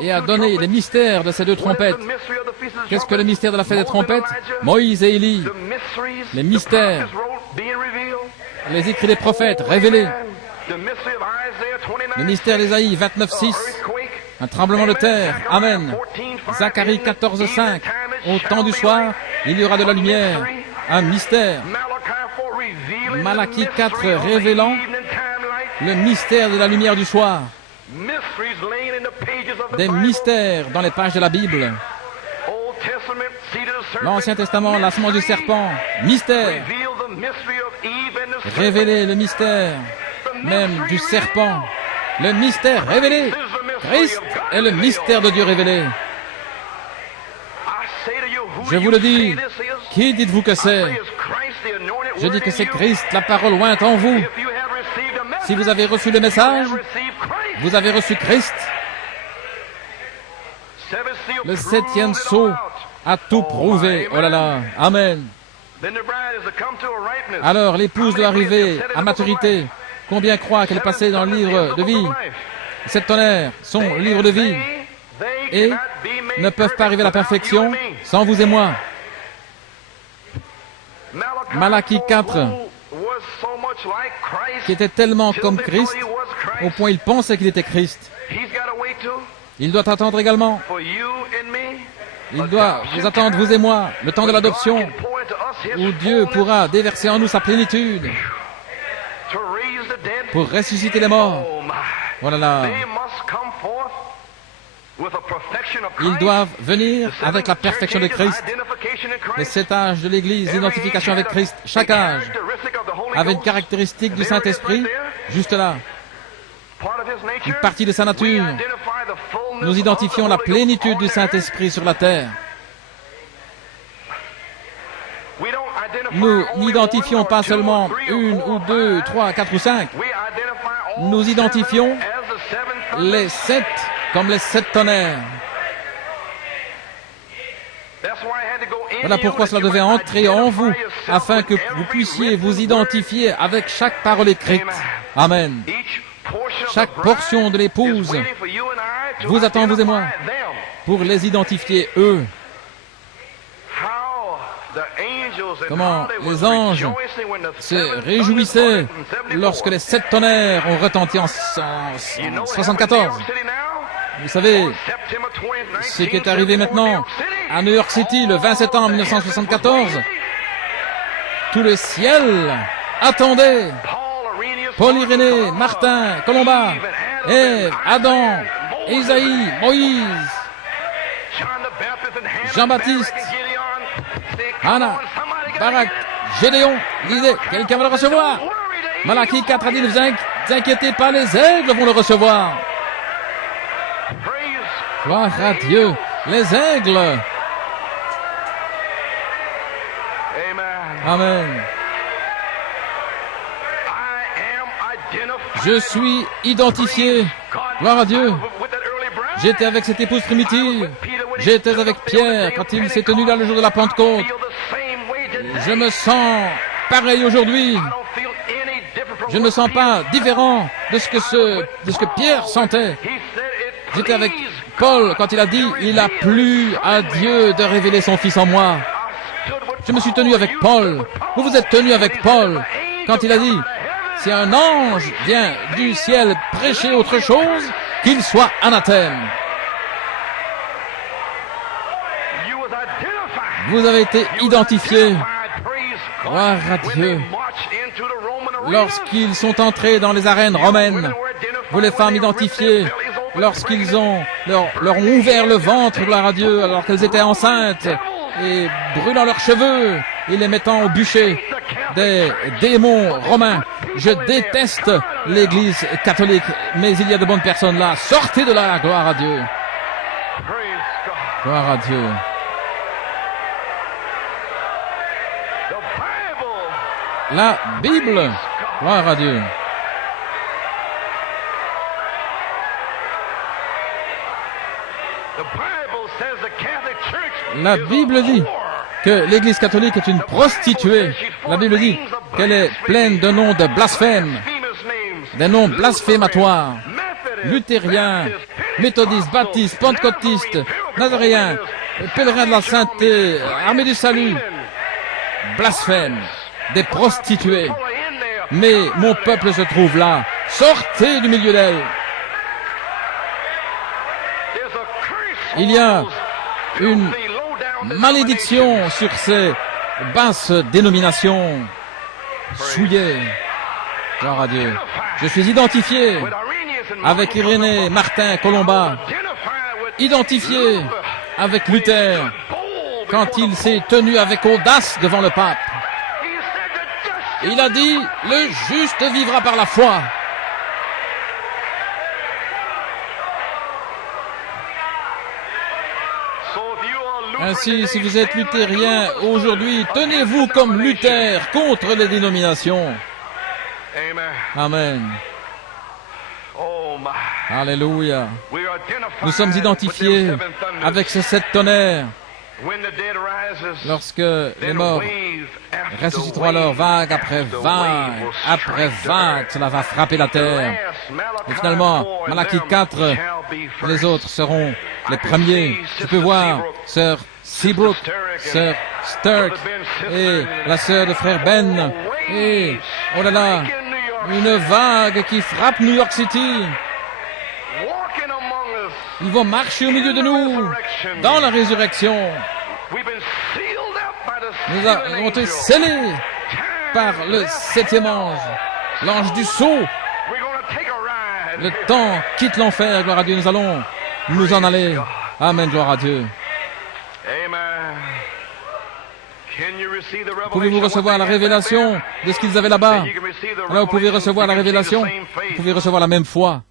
et a donné les mystères de ces deux trompettes. Qu'est-ce que le mystère de la fête des trompettes? Moïse et Élie. Les mystères. Les écrits des prophètes révélés. Le mystère d'Ésaïe 29:6. Un tremblement de terre. Amen. Zacharie 14:5. Au temps du soir, il y aura de la lumière. Un mystère. Malachie 4 révélant le mystère de la lumière du soir. Des mystères dans les pages de la Bible. L'Ancien Testament, la semence du serpent. Mystère. Révéler le mystère même du serpent. Le mystère révélé. Christ est le mystère de Dieu révélé. Je vous le dis, qui dites-vous que c'est? Je dis que c'est Christ, la parole ointe en vous. Si vous avez reçu le message, vous avez reçu Christ. Le 7e sceau a tout prouvé. Oh là là, amen. Alors l'épouse doit arriver à maturité. Combien croient qu'elle est passée dans le livre de vie? 7 tonnerres, son livre de vie. Et ne peuvent pas arriver à la perfection sans vous et moi. Malachie 4, qui était tellement comme Christ, au point il pensait qu'il était Christ. Il doit attendre également. Il doit vous attendre, vous et moi, le temps de l'adoption, où Dieu pourra déverser en nous sa plénitude pour ressusciter les morts. Voilà là. Ils doivent venir avec la perfection de Christ. Les 7 âges de l'Église, l'identification avec Christ, chaque âge avait une caractéristique du Saint-Esprit, juste là. Une partie de sa nature. Nous identifions la plénitude du Saint-Esprit sur la terre. Nous n'identifions pas seulement 1 ou 2, 3, 4 ou 5. Nous identifions les 7 comme les 7 tonnerres. Voilà pourquoi cela devait entrer en vous, afin que vous puissiez vous identifier avec chaque parole écrite. Amen. Chaque portion de l'épouse vous attend, vous et moi, pour les identifier, eux. Comment les anges se réjouissaient lorsque les 7 tonnerres ont retenti en 74. Vous savez ce qui est arrivé maintenant à New York City le 20 septembre 1974. Tout le ciel attendait Paul, Irénée, Martin, Colomba, Ève, Adam, Isaïe, Moïse, Jean-Baptiste, Anna, Barak, Gédéon. Lisez, quelqu'un va le recevoir. Malachie 4 a dit, ne vous inquiétez pas, les aigles vont le recevoir. Gloire à Dieu, les aigles. Amen. Je suis identifié. Gloire à Dieu. J'étais avec cette épouse primitive. J'étais avec Pierre quand il s'est tenu là le jour de la Pentecôte. Je me sens pareil aujourd'hui. Je ne me sens pas différent de ce que Pierre sentait. J'étais avec Paul quand il a dit « Il a plu à Dieu de révéler son Fils en moi ». Je me suis tenu avec Paul. Vous vous êtes tenu avec Paul quand il a dit « Si un ange vient du ciel prêcher autre chose, qu'il soit anathème ». Vous avez été identifiés. Gloire à Dieu. Lorsqu'ils sont entrés dans les arènes romaines, vous les femmes identifiées, lorsqu'ils leur ont ouvert le ventre, gloire à Dieu, alors qu'elles étaient enceintes, et brûlant leurs cheveux, et les mettant au bûcher des démons romains. Je déteste l'Église catholique, mais il y a de bonnes personnes là. Sortez de là, gloire à Dieu. Gloire à Dieu. La Bible, gloire à Dieu. La Bible dit que l'Église catholique est une prostituée. La Bible dit qu'elle est pleine de noms de blasphèmes, des noms blasphématoires. Luthériens, méthodistes, baptistes, pentecôtistes, nazaréens, pèlerins de la sainteté, armée du salut, blasphèmes, des prostituées. Mais mon peuple se trouve là. Sortez du milieu d'elle. Il y a une malédiction sur ces basses dénominations souillées. Gloire à Dieu. Je suis identifié avec Irénée, Martin, Colomba, identifié avec Luther, quand il s'est tenu avec audace devant le pape. Il a dit, le juste vivra par la foi. Ainsi, si vous êtes luthérien aujourd'hui, tenez-vous comme Luther contre les dénominations. Amen. Alléluia. Nous sommes identifiés avec ces 7 tonnerres. Lorsque les morts ressusciteront alors vague après vague, cela va frapper la terre. Et finalement, Malachie 4, les autres seront les premiers. Tu peux voir Sœur Seabrook, Sœur Sturck et la sœur de frère Ben. Et, oh là là, une vague qui frappe New York City. Ils vont marcher au milieu de nous dans la résurrection. Nous avons été scellés par le 7e ange, l'ange du sceau. Le temps quitte l'enfer, gloire à Dieu, nous allons nous en aller. Amen, gloire à Dieu. Pouvez-vous recevoir la révélation de ce qu'ils avaient là-bas? Alors vous pouvez recevoir la révélation, vous pouvez recevoir la même foi.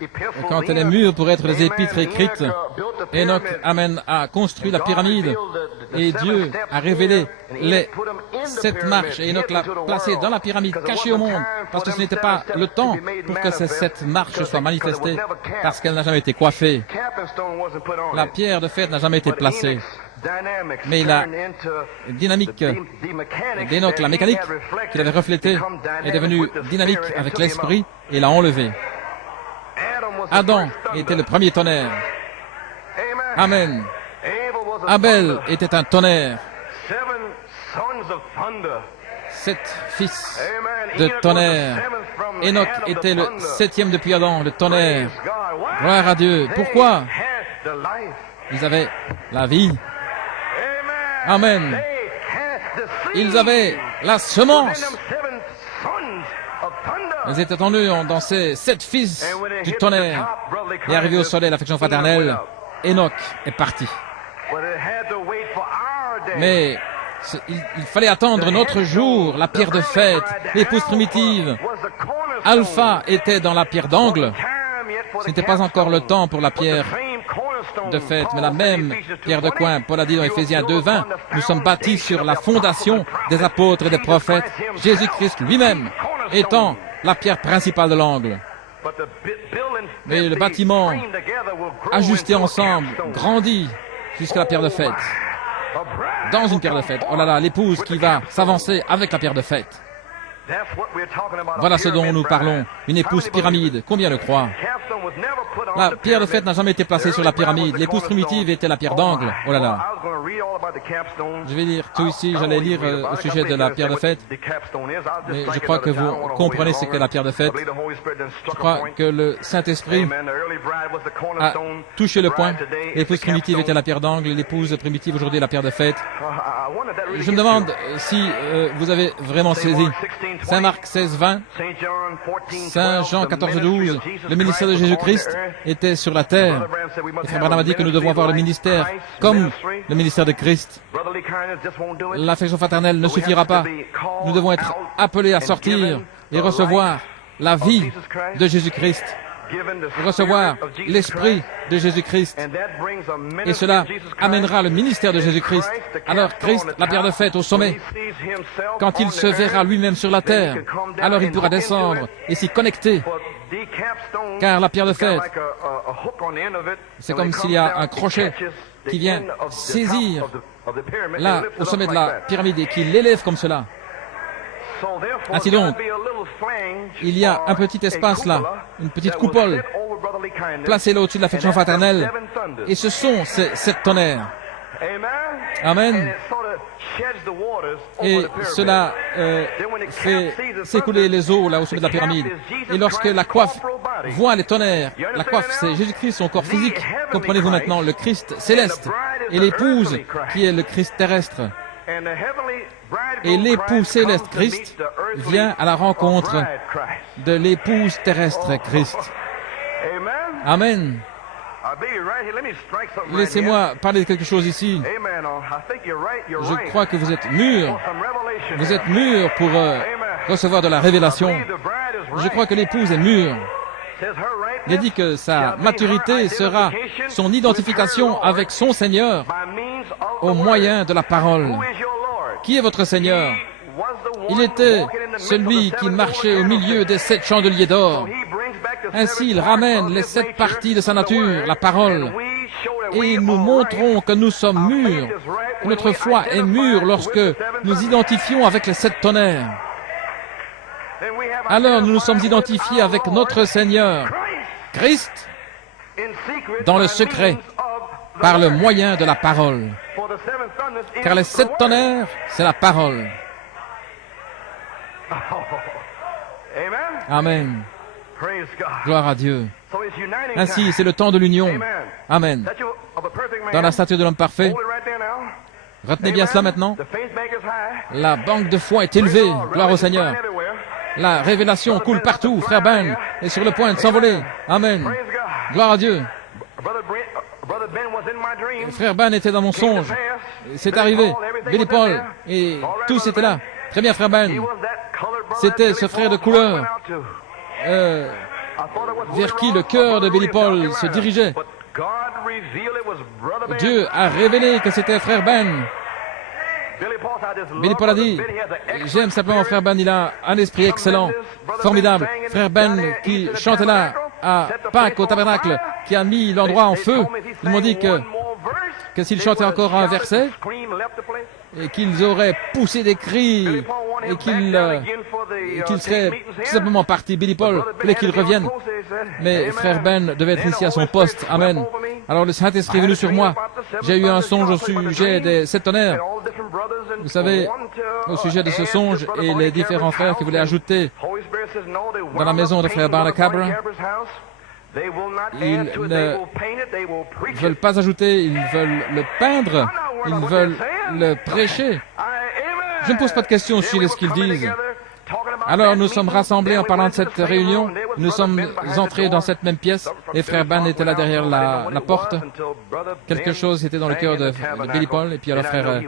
Et quand elle est mûre pour être les épîtres écrites, Enoch a construit la pyramide et Dieu a révélé les 7 marches et Enoch l'a placé dans la pyramide, cachée au monde, parce que ce n'était pas le temps pour que ces 7 marches soient manifestées, parce qu'elle n'a jamais été coiffée. La pierre de fête n'a jamais été placée. Mais la dynamique d'Enoch, la mécanique qu'il avait reflétée, est devenue dynamique avec l'esprit et l'a enlevée. Adam était le premier tonnerre. Amen. Abel était un tonnerre. 7 fils de tonnerre. Enoch était le 7e depuis Adam, le tonnerre. Gloire à Dieu. Pourquoi? Ils avaient la vie. Amen. Ils avaient la semence. Ils étaient en eux dans ces 7 fils du tonnerre. Et arrivé au soleil, l'affection fraternelle, Enoch est parti. Mais il fallait attendre notre jour, la pierre de fête, l'épouse primitive. Alpha était dans la pierre d'angle. Ce n'était pas encore le temps pour la pierre de fête, mais la même pierre de coin. Paul a dit dans Éphésiens 2:20, nous sommes bâtis sur la fondation des apôtres et des prophètes, Jésus-Christ lui-même étant la pierre principale de l'angle. Mais le bâtiment, ajusté ensemble, grandit jusqu'à la pierre de fête. Dans une pierre de fête. Oh là là, l'épouse qui va s'avancer avec la pierre de fête. Voilà ce dont nous parlons. Une épouse pyramide. Combien le croient? La pierre de fête n'a jamais été placée sur la pyramide. L'épouse primitive était la pierre d'angle. Oh là là. Je vais lire tout ici. J'allais lire au sujet de la pierre de fête. Mais je crois que vous comprenez ce qu'est la pierre de fête. Je crois que le Saint-Esprit a touché le point. L'épouse primitive était la pierre d'angle. L'épouse primitive aujourd'hui est la pierre de fête. Je me demande si vous avez vraiment saisi. Saint Marc 16:20, Saint Jean 14:12, le ministère de Jésus-Christ était sur la terre. Et Frère Branham a dit que nous devons avoir le ministère comme le ministère de Christ. L'affection fraternelle ne suffira pas. Nous devons être appelés à sortir et recevoir la vie de Jésus-Christ recevoir l'Esprit de Jésus-Christ. Et cela amènera le ministère de Jésus-Christ. Alors Christ, la pierre de fête au sommet, quand il se verra lui-même sur la terre, alors il pourra descendre et s'y connecter. Car la pierre de fête, c'est comme s'il y a un crochet qui vient saisir là, au sommet de la pyramide, et qui l'élève comme cela. Ainsi donc, il y a un petit espace là, une petite coupole, placée là au-dessus de l'affection fraternelle, et ce sont ces 7 tonnerres. Amen. Et cela fait s'écouler les eaux là au sommet de la pyramide. Et lorsque la coiffe voit les tonnerres, la coiffe c'est Jésus-Christ, son corps physique, comprenez-vous maintenant, le Christ céleste, et l'épouse qui est le Christ terrestre. Et l'époux céleste Christ vient à la rencontre de l'épouse terrestre Christ. Amen. Laissez-moi parler de quelque chose ici. Je crois que vous êtes mûrs. Vous êtes mûrs pour recevoir de la révélation. Je crois que l'épouse est mûre. Il a dit que sa maturité sera son identification avec son Seigneur au moyen de la parole. Qui est votre Seigneur? Il était celui qui marchait au milieu des 7 chandeliers d'or. Ainsi, il ramène les 7 parties de sa nature, la parole. Et nous montrons que nous sommes mûrs, que notre foi est mûre lorsque nous identifions avec les 7 tonnerres. Alors nous nous sommes identifiés avec notre Seigneur, Christ, dans le secret, par le moyen de la parole. Car les 7 tonnerres, c'est la parole. Amen. Gloire à Dieu. Ainsi, c'est le temps de l'union. Amen. Dans la statue de l'homme parfait, retenez bien cela maintenant. La banque de foi est élevée. Gloire au Seigneur. La révélation coule partout. Frère Ben est sur le point de s'envoler. Amen. Gloire à Dieu. Frère Ben était dans mon songe. C'est arrivé. Billy Paul et tous étaient là. Très bien, frère Ben. C'était ce frère de couleur vers qui le cœur de Billy Paul se dirigeait. Dieu a révélé que c'était frère Ben. Billy Paul a dit, j'aime simplement frère Ben, il a un esprit excellent, formidable. Frère Ben qui chantait là à Pâques au tabernacle, qui a mis l'endroit en feu. Ils m'ont dit que s'il chantait encore un verset, et qu'ils auraient poussé des cris, et qu'ils seraient tout simplement partis. Billy Paul voulait qu'il revienne. Mais frère Ben devait être ici à son poste. Amen. Alors le Saint-Esprit est venu sur moi. J'ai eu un songe au sujet des 7 tonnerres. Vous savez, au sujet de ce songe et les différents frères qui voulaient ajouter dans la maison de frère Barnacabra, ils ne veulent pas ajouter, ils veulent le peindre, ils veulent le prêcher. Je ne pose pas de questions sur ce qu'ils disent. Alors nous sommes rassemblés en parlant de cette réunion. Nous sommes entrés dans cette même pièce. Les frères Ben étaient là derrière la porte. Quelque chose était dans le cœur de Billy Paul. Et puis alors frère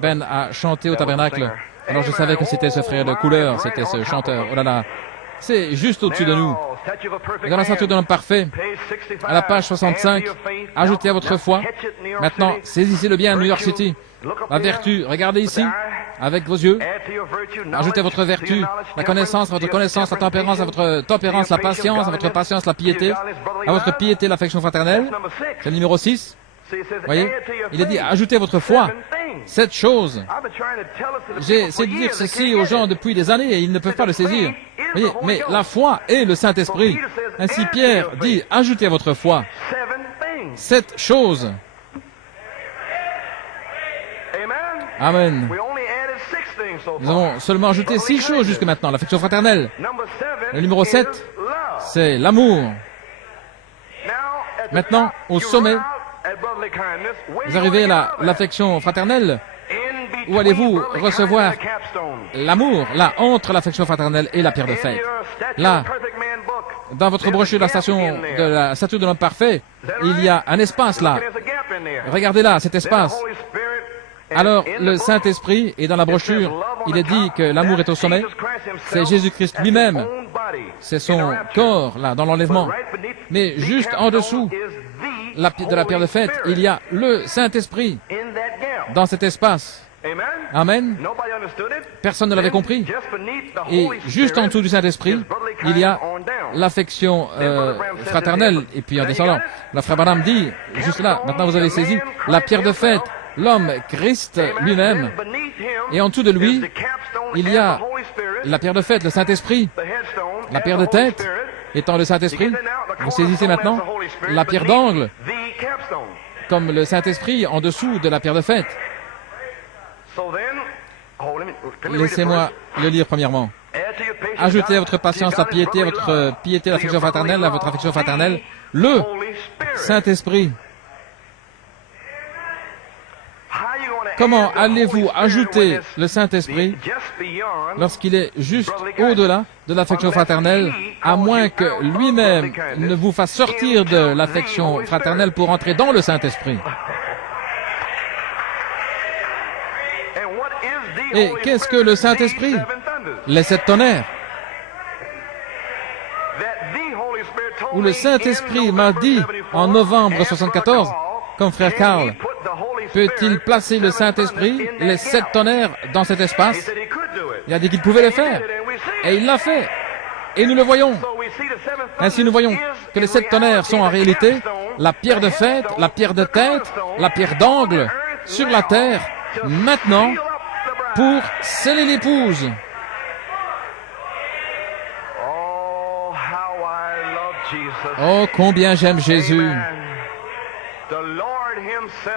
Ben a chanté au tabernacle. Alors je savais que c'était ce frère de couleur, c'était ce chanteur. Oh là là, c'est juste au-dessus de nous. Dans la statue de l'homme parfait, à la page 65, ajoutez à votre foi. Maintenant, saisissez-le bien à New York City. La vertu, regardez ici, avec vos yeux. Ajoutez à votre vertu la connaissance, à votre connaissance, la tempérance, à votre tempérance, la patience, à votre patience, la piété, à votre piété, l'affection fraternelle. C'est le numéro 6. Voyez, il a dit, ajoutez à votre foi 7 choses. J'ai essayé de dire ceci aux gens depuis des années et ils ne peuvent pas le saisir. Voyez, mais la foi est le Saint-Esprit. Ainsi Pierre dit, ajoutez à votre foi 7 choses. Amen. Nous avons seulement ajouté 6 choses jusque maintenant. L'affection fraternelle. Le numéro 7, c'est l'amour. Maintenant, au sommet, vous arrivez à l'affection fraternelle. Où allez-vous recevoir l'amour, là, entre l'affection fraternelle et la pierre de fête? Là, dans votre brochure de la statue de l'homme parfait, il y a un espace là. Regardez là, cet espace. Alors, le Saint-Esprit, et dans la brochure, il est dit que l'amour est au sommet. C'est Jésus-Christ lui-même, C'est son corps, là, dans l'enlèvement. Mais juste en dessous de la pierre de fête, il y a le Saint-Esprit dans cet espace. Amen. Personne ne l'avait compris. Et juste en dessous du Saint-Esprit, il y a l'affection fraternelle. Et puis en descendant, la frère Branham dit, juste là, maintenant vous avez saisi, la pierre de fête, l'homme, Christ lui-même. Et en dessous de lui, il y a la pierre de fête, le Saint-Esprit. La pierre de tête étant le Saint-Esprit. Vous saisissez maintenant la pierre d'angle, comme le Saint-Esprit en dessous de la pierre de fête. Laissez-moi le lire premièrement. Ajoutez à votre patience la piété, à votre piété l'affection fraternelle, à votre affection fraternelle, le Saint-Esprit. Comment allez-vous ajouter le Saint-Esprit lorsqu'il est juste au-delà de l'affection fraternelle, à moins que lui-même ne vous fasse sortir de l'affection fraternelle pour entrer dans le Saint-Esprit? Et qu'est-ce que le Saint-Esprit? Les 7 tonnerres. Où le Saint-Esprit m'a dit en novembre 74, comme frère Carl, peut-il placer le Saint-Esprit, les 7 tonnerres, dans cet espace? Il a dit qu'il pouvait le faire. Et il l'a fait. Et nous le voyons. Ainsi nous voyons que les 7 tonnerres sont en réalité la pierre de fête, la pierre de tête, la pierre d'angle sur la terre, maintenant, pour sceller l'épouse. Oh, combien j'aime Jésus.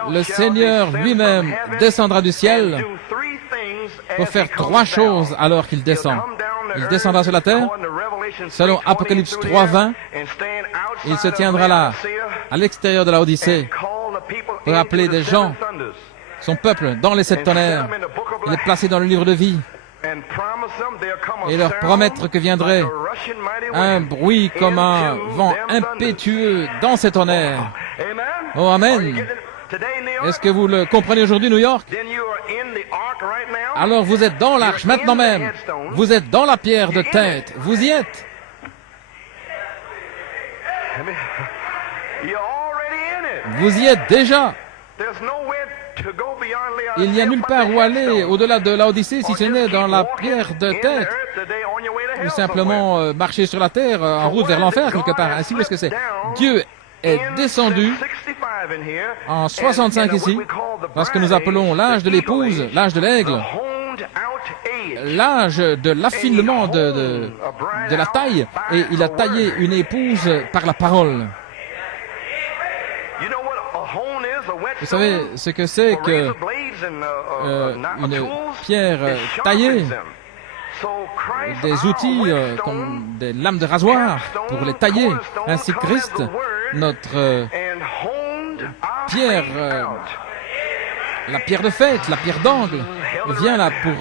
Le Seigneur lui-même descendra du ciel pour faire 3 choses alors qu'il descend. Il descendra sur la terre, selon Apocalypse 3:20, il se tiendra là, à l'extérieur de la Odyssée, pour appeler des gens, son peuple, dans les 7 tonnerres. Il est placé dans le livre de vie. Et leur promettre que viendrait un bruit comme un vent impétueux dans ces tonnerres. Oh, Amen. Est-ce que vous le comprenez aujourd'hui, New York? Alors vous êtes dans l'arche, maintenant même. Vous êtes dans la pierre de tête. Vous y êtes. Vous y êtes déjà. Il n'y a nulle part où aller au-delà de l'Odyssée si ce n'est dans la pierre de tête. Ou simplement marcher sur la terre en route vers l'enfer quelque part. Ainsi, où est-ce que c'est? Dieu est descendu en 65 ici, parce que nous appelons l'âge de l'épouse, l'âge de l'aigle, l'âge de l'affinement de la taille, et il a taillé une épouse par la parole. Vous savez ce que c'est que une pierre taillée, des outils comme des lames de rasoir pour les tailler. Ainsi Christ, notre pierre, la pierre de fête, la pierre d'angle, vient là pour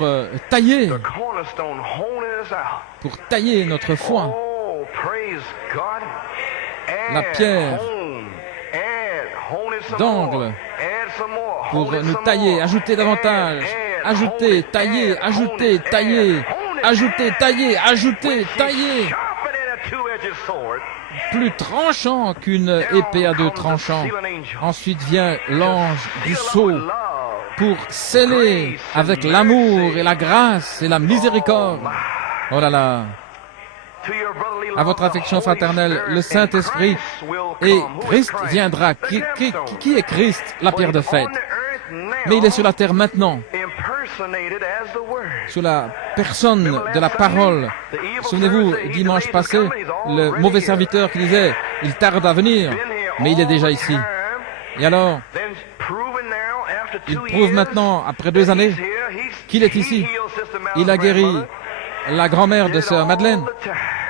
tailler notre foi. La pierre d'angle pour nous tailler, ajouter davantage, ajouter, tailler, ajouter, tailler, ajouter, tailler, ajouter, tailler. Plus tranchant qu'une épée à 2 tranchants. Ensuite vient l'ange du sceau pour sceller avec l'amour et la grâce et la miséricorde. Oh là là. À votre affection fraternelle, le Saint-Esprit et Christ viendra. Qui est Christ? La pierre de fête. Mais il est sur la terre maintenant, sous la personne de la parole. Souvenez-vous, dimanche passé, le mauvais serviteur qui disait, il tarde à venir, mais il est déjà ici. Et alors, il prouve maintenant, après 2 années, qu'il est ici. Il a guéri la grand-mère de sœur Madeleine.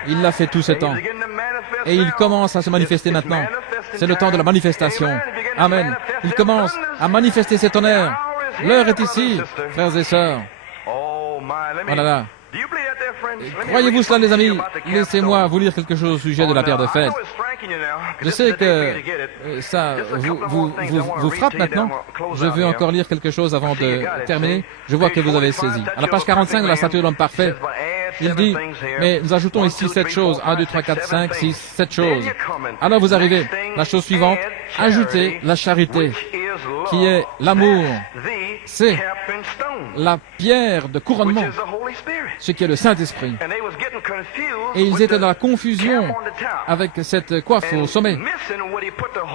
Il l'a fait tout ce temps. Et il commence à se manifester maintenant. C'est le temps de la manifestation. Amen. Il commence à manifester ses tonnerres. L'heure est ici, frères et sœurs. Oh là là. Croyez-vous cela, les amis? Laissez-moi vous lire quelque chose au sujet de la pierre de fête. Je sais que ça vous frappe maintenant. Je veux encore lire quelque chose avant de terminer. Je vois que vous avez saisi. À la page 45 de la statue de l'homme parfait, Il dit, mais nous ajoutons ici 7 choses. 1, 2, 3, 4, 5, 6, 7 choses. Alors vous arrivez, la chose suivante, ajoutez la charité, qui est l'amour. C'est la pierre de couronnement, ce qui est le Saint-Esprit. Et ils étaient dans la confusion avec cette coiffe au sommet.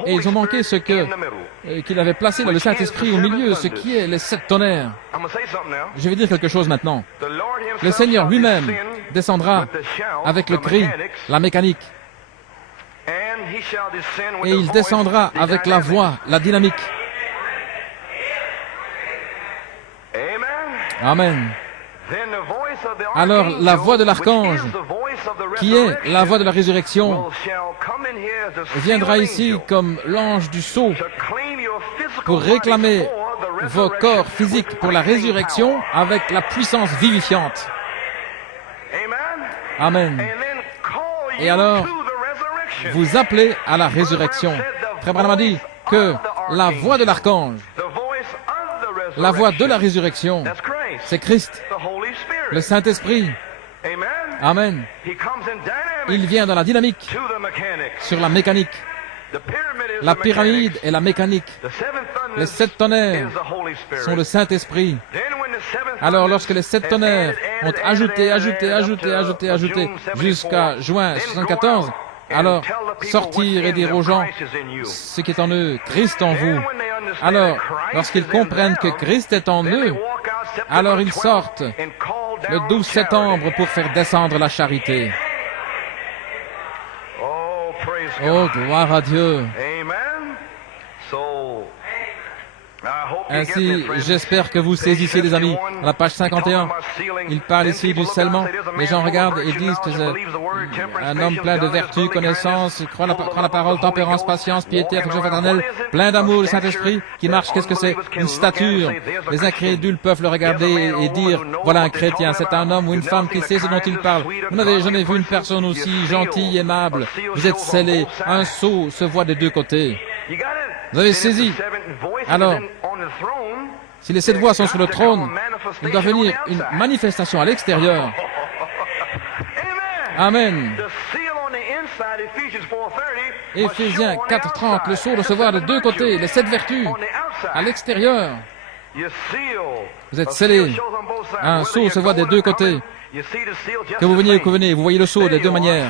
Et ils ont manqué ce qu'il avait placé dans le Saint-Esprit au milieu, ce qui est les 7 tonnerres. Je vais dire quelque chose maintenant. Le Seigneur lui-même descendra avec le cri, la mécanique. Et il descendra avec la voix, la dynamique. Amen. Alors la voix de l'archange, qui est la voix de la résurrection, viendra ici comme l'ange du sceau pour réclamer vos corps physiques pour la résurrection avec la puissance vivifiante. Amen. Et alors, vous appelez à la résurrection. Frère Branham a dit que la voix de l'archange, la voix de la résurrection, c'est Christ, le Saint-Esprit. Amen. Il vient dans la dynamique, sur la mécanique. La pyramide est la mécanique. Les 7 tonnerres sont le Saint-Esprit. Alors, lorsque les 7 tonnerres ont ajouté jusqu'à juin 74, alors sortir et dire aux gens ce qui est en eux, Christ en vous. Alors, lorsqu'ils comprennent que Christ est en eux, alors ils sortent le 12 septembre pour faire descendre la charité. Oh, gloire à Dieu. Ainsi, j'espère que vous saisissez, les amis. À la page 51, il parle ici du scellement. Les gens regardent et disent que c'est un homme plein de vertu, connaissance, croit la parole, tempérance, patience, piété, affection fraternelle, plein d'amour, le Saint-Esprit, qui marche. Qu'est-ce que c'est? Une stature. Les incrédules peuvent le regarder et dire, voilà un chrétien, c'est un homme ou une femme qui sait ce dont il parle. Vous n'avez jamais vu une personne aussi gentille, aimable. Vous êtes scellé. Un sceau se voit des deux côtés. Vous avez saisi. Alors, si les 7 voix sont sur le trône, il doit venir une manifestation à l'extérieur. Amen. Éphésiens 4:30, le sceau doit se voir de deux côtés, les 7 vertus, à l'extérieur. Vous êtes scellés. Un sceau se voit des deux côtés. Que vous veniez ou que vous venez, vous voyez le sceau des deux manières.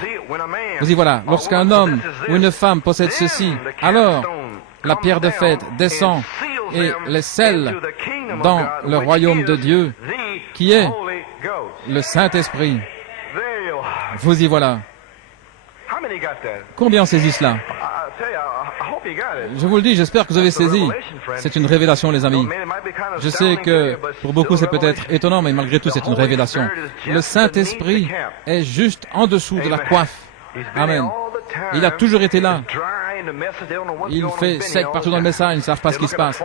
Vous y voilà. Lorsqu'un homme ou une femme possède ceci, alors la pierre de fête descend et les scelle dans le royaume de Dieu, qui est le Saint-Esprit. Vous y voilà. Combien saisissent cela? Je vous le dis, j'espère que vous avez saisi. C'est une révélation, les amis. Je sais que pour beaucoup c'est peut-être étonnant, mais malgré tout c'est une révélation. Le Saint-Esprit est juste en dessous de la coiffe. Amen. Il a toujours été là. Il fait sec partout dans le message, ils ne savent pas ce qui se passe.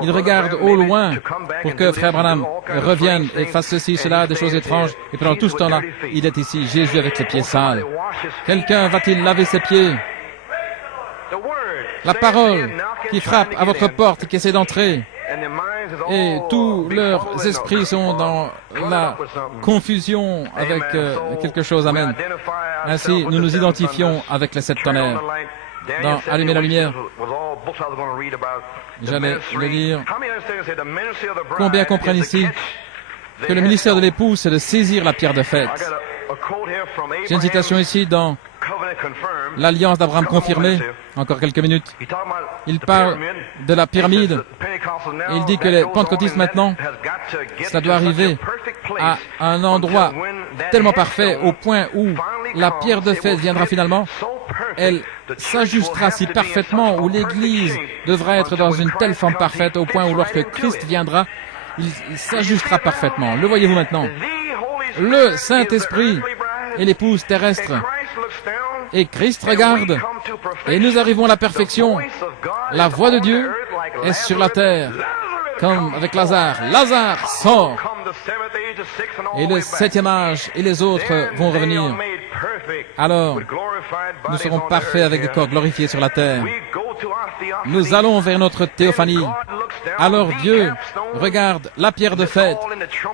Ils regardent au loin pour que Frère Branham revienne et fasse ceci, cela, des choses étranges. Et pendant tout ce temps-là, il est ici, Jésus avec ses pieds sales. Quelqu'un va-t-il laver ses pieds? La parole qui frappe à votre porte et qui essaie d'entrer. Et tous leurs esprits sont dans la confusion avec quelque chose. Amen. Ainsi, nous nous identifions avec les 7 tonnerres. Dans Allumer la lumière, j'allais le lire. Combien comprennent ici que le ministère de l'époux, c'est de saisir la pierre de fête? J'ai une citation ici dans l'Alliance d'Abraham confirmée, encore quelques minutes. Il parle de la pyramide et il dit que les pentecôtistes maintenant, ça doit arriver à un endroit tellement parfait au point où la pierre de fête viendra finalement. Elle s'ajustera si parfaitement, où l'Église devra être dans une telle forme parfaite au point où lorsque Christ viendra, il s'ajustera parfaitement. Le voyez-vous maintenant? Le Saint-Esprit et l'épouse terrestre. Et Christ regarde, et nous arrivons à la perfection. La voix de Dieu est sur la terre, comme avec Lazare. Lazare sort. Et le 7e âge et les autres vont revenir. alors nous serons parfaits avec des corps glorifiés sur la terre. Nous allons vers notre théophanie. Alors Dieu regarde la pierre de fête,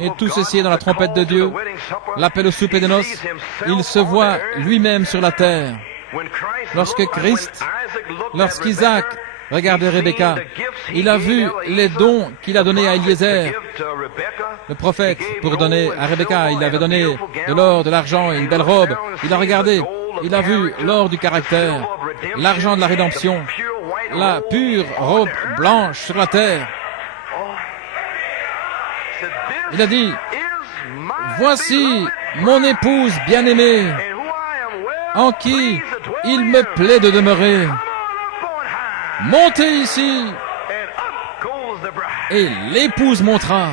et tout ceci est dans la trompette de Dieu, l'appel au souper de noces. Il se voit lui-même sur la terre. Lorsqu'Isaac regardait Rebecca, il a vu les dons qu'il a donnés à Eliezer, le prophète, pour donner à Rebecca. Il avait donné de l'or, de l'argent et une belle robe. Il a regardé, il a vu l'or du caractère, l'argent de la rédemption, la pure robe blanche sur la terre. Il a dit, voici mon épouse bien-aimée, en qui il me plaît de demeurer. Montez ici. Et l'épouse montera.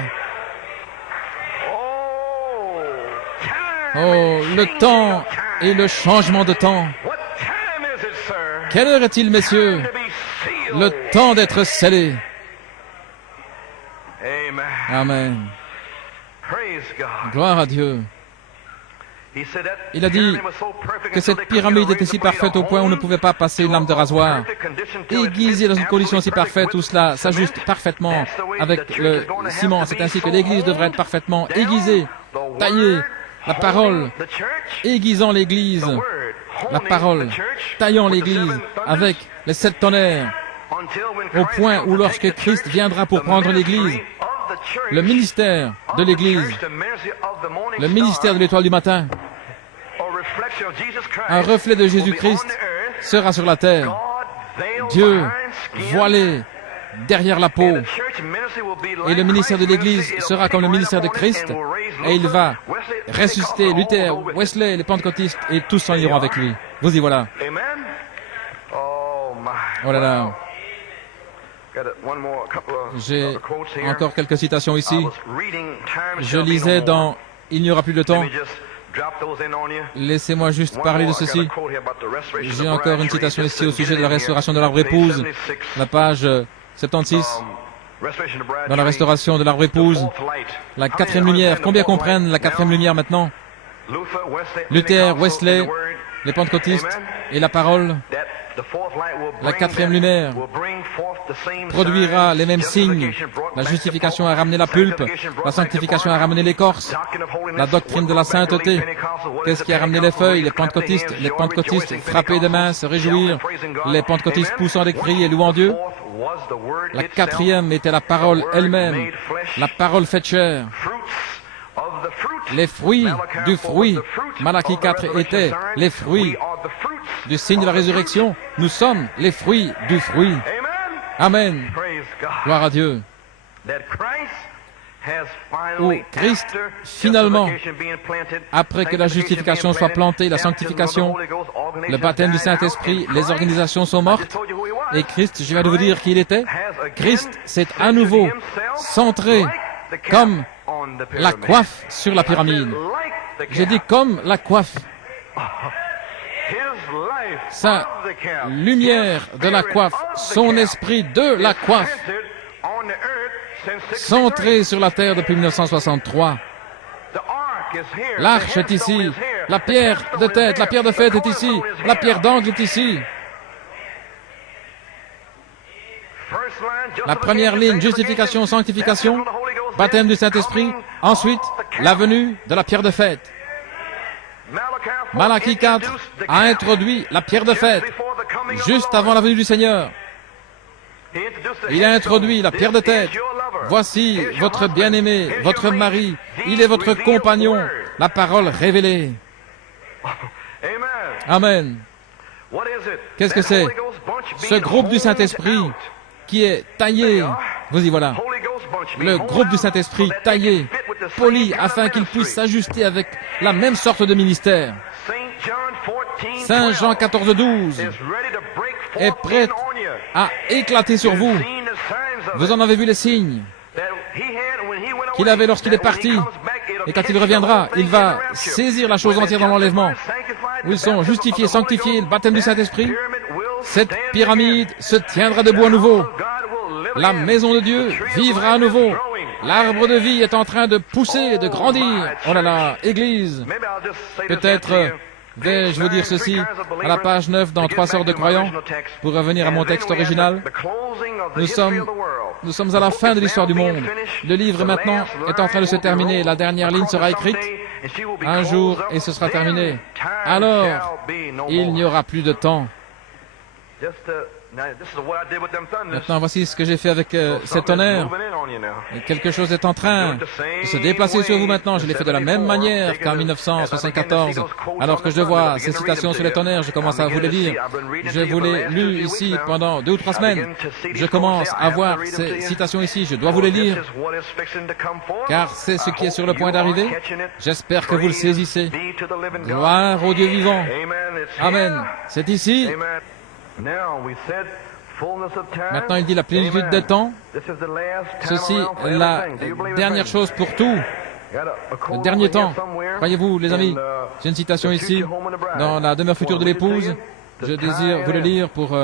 Oh, le temps et le changement de temps. Quelle heure est-il, messieurs? Le temps d'être scellé. Amen. Gloire à Dieu. Il a dit que cette pyramide était si parfaite au point où on ne pouvait pas passer une lame de rasoir. Aiguisée dans une condition si parfaite où cela s'ajuste parfaitement avec le ciment. C'est ainsi que l'Église devrait être parfaitement aiguisée, taillée. La parole aiguisant l'Église. La parole taillant l'Église avec les 7 tonnerres. Au point où lorsque Christ viendra pour prendre l'Église, le ministère de l'Église, le ministère de l'étoile du matin, un reflet de Jésus-Christ sera sur la terre. Dieu voilé derrière la peau. Et le ministère de l'Église sera comme le ministère de Christ. Et il va ressusciter Luther, Wesley, les pentecôtistes, et tous s'en iront avec lui. Vous y voilà. Oh là là. J'ai encore quelques citations ici. Je lisais dans « Il n'y aura plus de temps ». Laissez-moi juste parler de ceci. J'ai encore une citation ici au sujet de la restauration de l'arbre épouse, la page 76. Dans la restauration de l'arbre épouse, la 4e lumière. Combien comprennent la 4e lumière maintenant? Luther, Wesley, les pentecôtistes et la parole. La 4e lumière produira les mêmes signes. La justification a ramené la pulpe, la sanctification a ramené l'écorce, la doctrine de la sainteté. Qu'est-ce qui a ramené les feuilles? Les pentecôtistes frappés de main, se réjouir, les pentecôtistes poussant des cris et louant Dieu. La 4e était la parole elle-même, la parole faite chair. Les fruits du fruit. Malachie 4 étaient les fruits du signe de la résurrection. Nous sommes les fruits du fruit. Amen. Gloire à Dieu. Où Christ, finalement, après que la justification soit plantée, la sanctification, le baptême du Saint-Esprit, les organisations sont mortes. Et Christ, je viens de vous dire qui il était. Christ s'est à nouveau centré comme la coiffe sur la pyramide. J'ai dit comme la coiffe. Sa lumière de la coiffe, son esprit de la coiffe, centré sur la terre depuis 1963. L'arche est ici, la pierre de tête, la pierre de fête est ici, la pierre d'angle est ici. La première ligne, justification, sanctification, baptême du Saint-Esprit, ensuite la venue de la pierre de fête. Malachie 4 a introduit la pierre de fête juste avant la venue du Seigneur. Il a introduit la pierre de tête. Voici votre bien-aimé, votre mari, il est votre compagnon, la parole révélée. Amen. Qu'est-ce que c'est? Ce groupe du Saint-Esprit qui est taillé, vous y voilà, le groupe du Saint-Esprit taillé, poli, afin qu'il puisse s'ajuster avec la même sorte de ministère. Saint Jean 14:12 est prêt à éclater sur vous. Vous en avez vu les signes qu'il avait lorsqu'il est parti. Et quand il reviendra, il va saisir la chose entière dans l'enlèvement, où ils sont justifiés, sanctifiés, le baptême du Saint-Esprit. Cette pyramide se tiendra debout à nouveau. La maison de Dieu vivra à nouveau. L'arbre de vie est en train de pousser et de grandir. Oh là là, Église. Peut-être Vais-je vous dire ceci à la page 9 dans 3 sortes de croyants? Pour revenir à mon texte original, nous sommes à la fin de l'histoire du monde. Le livre maintenant est en train de se terminer. La dernière ligne sera écrite un jour et ce sera terminé. Alors, il n'y aura plus de temps. Maintenant, voici ce que j'ai fait avec ces tonnerres. Et quelque chose est en train de se déplacer sur vous maintenant. Je l'ai fait de la même manière qu'en 1974. Alors que je vois ces citations sur les tonnerres, je commence à vous les lire. Je vous l'ai lu ici pendant 2 ou 3 semaines. Je commence à voir ces citations ici. Je dois vous les lire, car c'est ce qui est sur le point d'arriver. J'espère que vous le saisissez. Gloire au Dieu vivant. Amen. C'est ici. Maintenant, il dit la plénitude des temps. Ceci est la dernière chose pour tout. Le dernier temps. Croyez-vous, les amis, j'ai une citation ici, dans la demeure future de l'épouse. Je désire vous le lire pour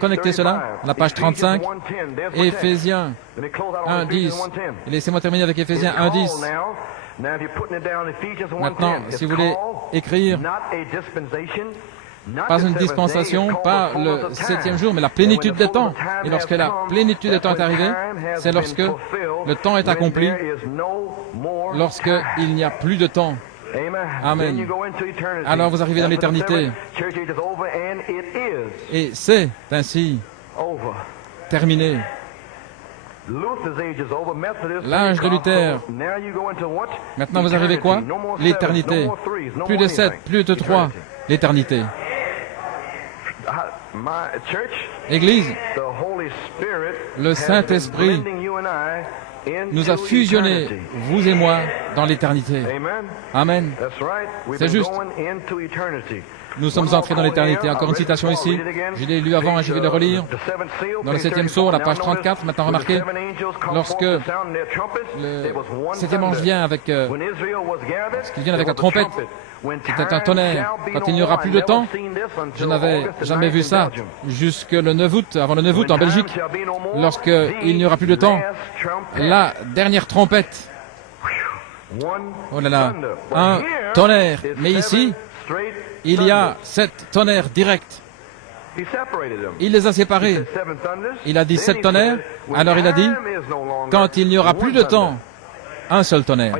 connecter cela. La page 35, Éphésiens 1:10. Laissez-moi terminer avec Éphésiens 1:10. Maintenant, si vous voulez écrire, pas une dispensation, pas le 7e jour, mais la plénitude des temps. Et lorsque la plénitude des temps est arrivée, c'est lorsque le temps est accompli, lorsqu'il n'y a plus de temps. Amen. Alors vous arrivez dans l'éternité. Et c'est ainsi terminé. L'âge de Luther. Maintenant vous arrivez quoi? L'éternité. Plus de 7, plus de 3. L'éternité. Église, le Saint-Esprit nous a fusionnés, vous et moi, dans l'éternité. Amen. C'est juste. Nous sommes entrés dans l'éternité. Encore une citation ici. Je l'ai lu avant et je vais le relire. Dans le 7e sceau, la page 34, maintenant remarquez, lorsque le 7e ange vient avec, ce qu'il vient avec la trompette, c'était un tonnerre. Quand il n'y aura plus de temps, je n'avais jamais vu ça jusque le 9 août, avant le 9 août en Belgique, lorsqu'il n'y aura plus de temps, la dernière trompette. Oh là là, un tonnerre. Mais ici, il y a 7 tonnerres directs. Il les a séparés. Il a dit 7 tonnerres. Alors il a dit, quand il n'y aura plus de temps, un seul tonnerre.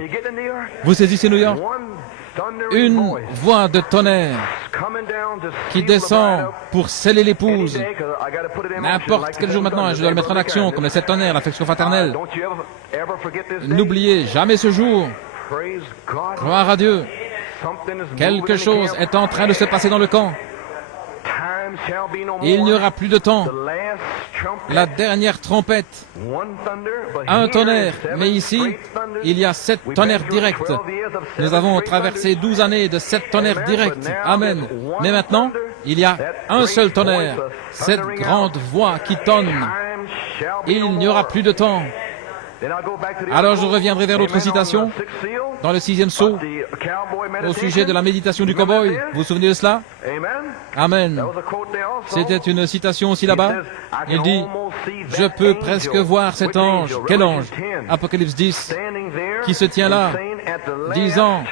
Vous saisissez New York? Une voix de tonnerre qui descend pour sceller l'épouse. N'importe quel jour maintenant, je dois le mettre en action, comme les 7 tonnerres, l'affection fraternelle. N'oubliez jamais ce jour. Gloire à Dieu. Quelque chose est en train de se passer dans le camp. Il n'y aura plus de temps. La dernière trompette. Un tonnerre. Mais ici, il y a 7 tonnerres directs. Nous avons traversé 12 années de 7 tonnerres directs. Amen. Mais maintenant, il y a un seul tonnerre. Cette grande voix qui tonne. Il n'y aura plus de temps. Alors je reviendrai vers l'autre citation, dans le 6e sceau, au sujet de la méditation du cow-boy. Vous vous souvenez de cela? Amen. C'était une citation aussi là-bas. Il dit, je peux presque voir cet ange. Quel ange? Apocalypse 10, qui se tient là, disant,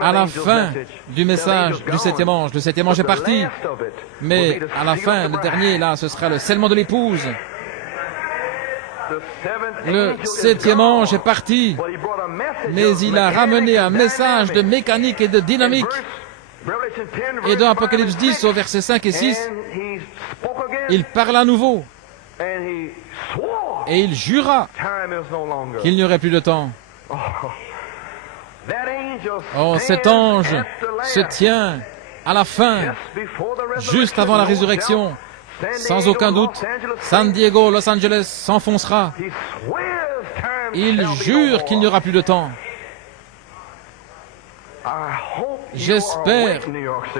à la fin du message du 7e ange, le 7e ange est parti, mais à la fin, le dernier, là, ce sera le scellement de l'épouse. Le 7e ange est parti, mais il a ramené un message de mécanique et de dynamique. Et dans Apocalypse 10, au verset 5 et 6, il parle à nouveau. Et il jura qu'il n'y aurait plus de temps. Oh, cet ange se tient à la fin, juste avant la résurrection. Sans aucun doute, San Diego, Los Angeles s'enfoncera. Il jure qu'il n'y aura plus de temps. J'espère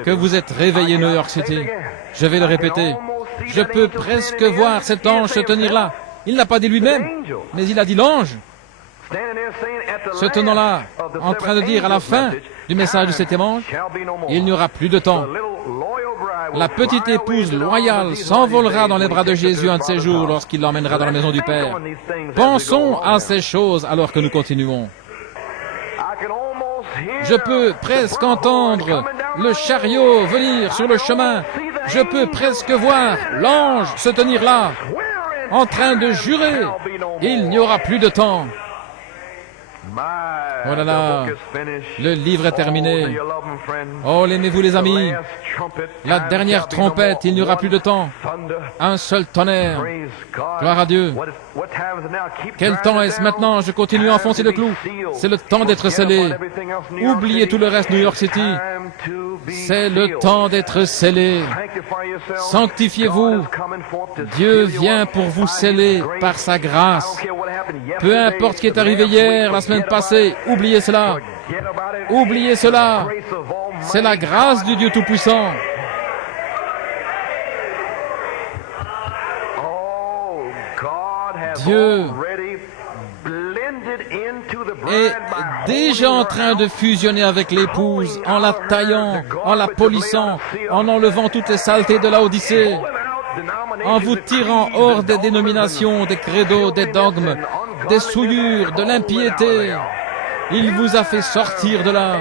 que vous êtes réveillés, New York City. Je vais le répéter. Je peux presque voir cet ange se tenir là. Il n'a pas dit lui-même, mais il a dit l'ange. Se tenant là, en train de dire à la fin du message du 7e ange, il n'y aura plus de temps. La petite épouse loyale s'envolera dans les bras de Jésus un de ces jours lorsqu'il l'emmènera dans la maison du Père. Pensons à ces choses alors que nous continuons. Je peux presque entendre le chariot venir sur le chemin. Je peux presque voir l'ange se tenir là, en train de jurer. Il n'y aura plus de temps. Oh là là, le livre est terminé. Oh, l'aimez-vous les amis? La dernière trompette, il n'y aura plus de temps. Un seul tonnerre. Gloire à Dieu. Quel temps est-ce maintenant? Je continue à enfoncer le clou. C'est le temps d'être scellé. Oubliez tout le reste, New York City. C'est le temps d'être scellé. Sanctifiez-vous. Dieu vient pour vous sceller par sa grâce. Peu importe ce qui est arrivé hier, la semaine passée, oubliez cela. Oubliez cela. C'est la grâce du Dieu Tout-Puissant. Dieu est déjà en train de fusionner avec l'épouse, en la taillant, en la polissant, en enlevant toutes les saletés de la Odyssée, en vous tirant hors des dénominations, des credos, des dogmes, des souillures, de l'impiété. Il vous a fait sortir de là.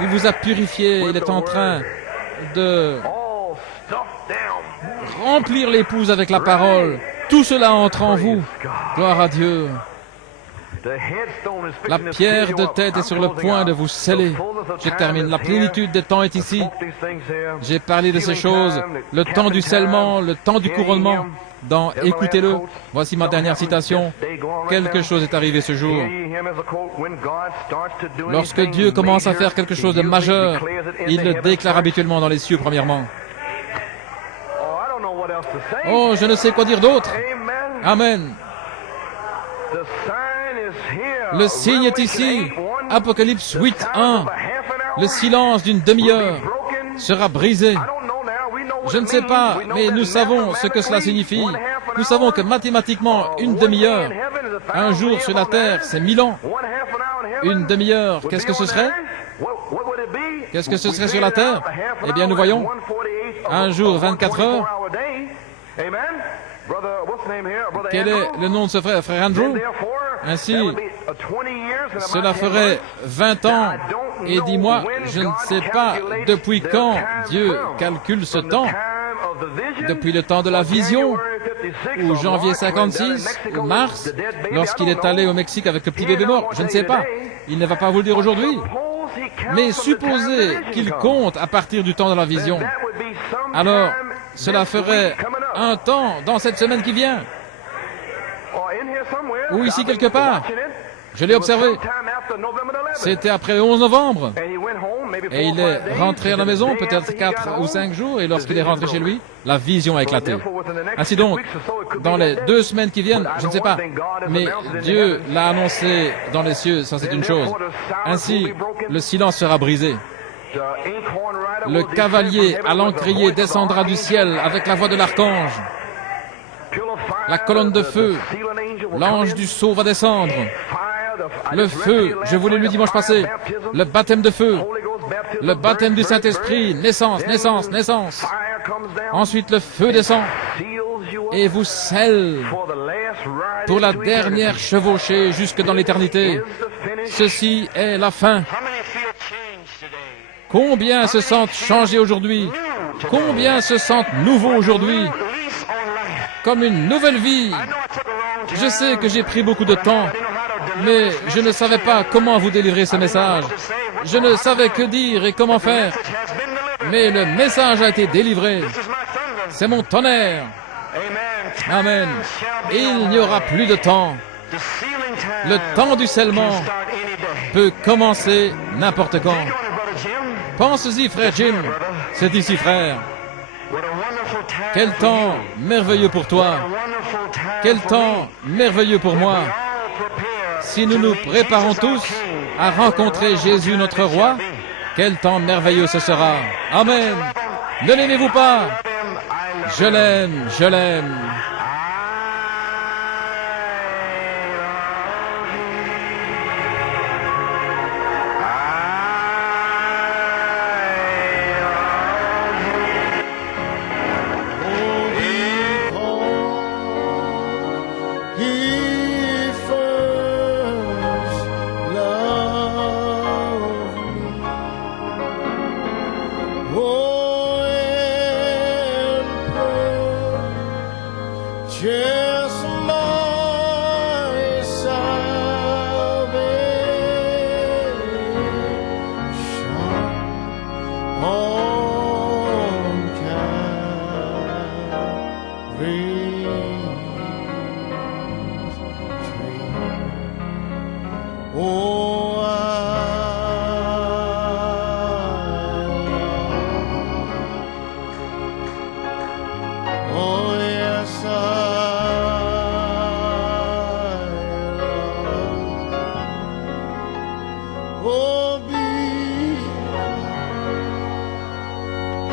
Il vous a purifié. Il est en train de remplir l'épouse avec la parole. Tout cela entre en vous. Gloire à Dieu. La pierre de tête est sur le point de vous sceller. Je termine. La plénitude des temps est ici. J'ai parlé de ces choses. Le temps du scellement, le temps du couronnement. Dans Écoutez-le, voici ma dernière citation. Quelque chose est arrivé ce jour. Lorsque Dieu commence à faire quelque chose de majeur, il le déclare habituellement dans les cieux premièrement. Oh, je ne sais quoi dire d'autre. Amen. Le signe est ici. Apocalypse 8:1. Le silence d'une demi-heure sera brisé. Je ne sais pas, mais nous savons ce que cela signifie. Nous savons que mathématiquement, une demi-heure, un jour sur la terre, c'est 1000 ans. Une demi-heure, qu'est-ce que ce serait? Qu'est-ce que ce serait sur la terre? Eh bien, nous voyons, un jour, 24 heures. Quel est le nom de ce frère? Frère Andrew? Ainsi, cela ferait 20 ans. Et dis-moi, je ne sais pas depuis quand Dieu calcule ce temps. Depuis le temps de la vision, ou janvier 56, ou mars, lorsqu'il est allé au Mexique avec le petit bébé mort. Je ne sais pas. Il ne va pas vous le dire aujourd'hui. Mais supposez qu'il compte à partir du temps de la vision. Alors, cela ferait un temps dans cette semaine qui vient. Ou ici quelque part. Je l'ai observé. C'était après le 11 novembre. Et il est rentré à la maison, peut-être 4 ou 5 jours, et lorsqu'il est rentré chez lui, la vision a éclaté. Ainsi donc, dans les 2 semaines qui viennent, je ne sais pas, mais Dieu l'a annoncé dans les cieux, ça c'est une chose. Ainsi, le silence sera brisé. Le cavalier à l'encrier descendra du ciel avec la voix de l'archange. La colonne de feu, l'ange du sceau va descendre. Le feu, je vous l'ai lu dimanche passé, le baptême de feu, le baptême du Saint-Esprit, naissance, naissance, naissance. Ensuite, le feu descend et vous scelle pour la dernière chevauchée jusque dans l'éternité. Ceci est la fin. Combien se sentent changés aujourd'hui? Combien se sentent nouveaux aujourd'hui? Comme une nouvelle vie. Je sais que j'ai pris beaucoup de temps, mais je ne savais pas comment vous délivrer ce message. Je ne savais que dire et comment faire. Mais le message a été délivré. C'est mon tonnerre. Amen. Il n'y aura plus de temps. Le temps du scellement peut commencer n'importe quand. Pense-y, frère Jim. C'est ici, frère. Quel temps merveilleux pour toi. Quel temps merveilleux pour moi. Si nous nous préparons tous à rencontrer Jésus notre roi, quel temps merveilleux ce sera. Amen. Ne l'aimez-vous pas? Je l'aime, je l'aime. Oh, and purchase my salvation on Calvary's tree. Oh, oh, yes, I love. Oh,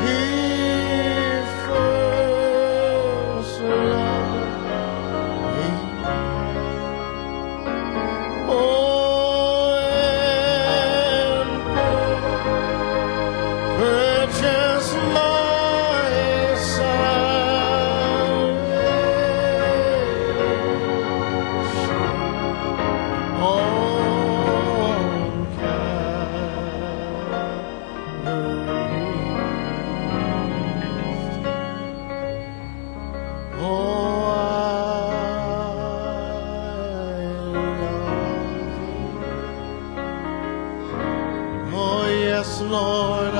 He first loved me. Oh, and purchase my salvation on Calvary. Oh, oh, yes, Lord,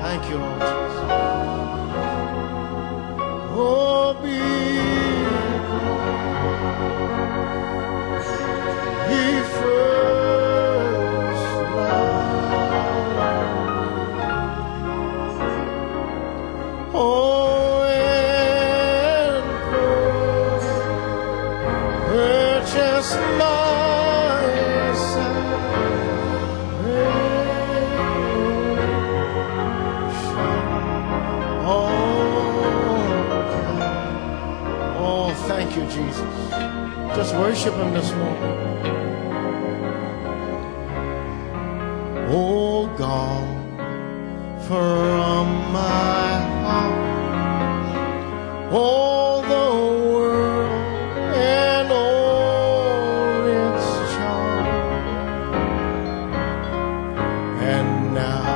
thank you, Lord Jesus. Oh, because He first loved me. Oh, and purchase my salvation. Oh, thank you, Jesus. Just worship Him this morning. Oh, God, from my heart, all the world and all its charm, and now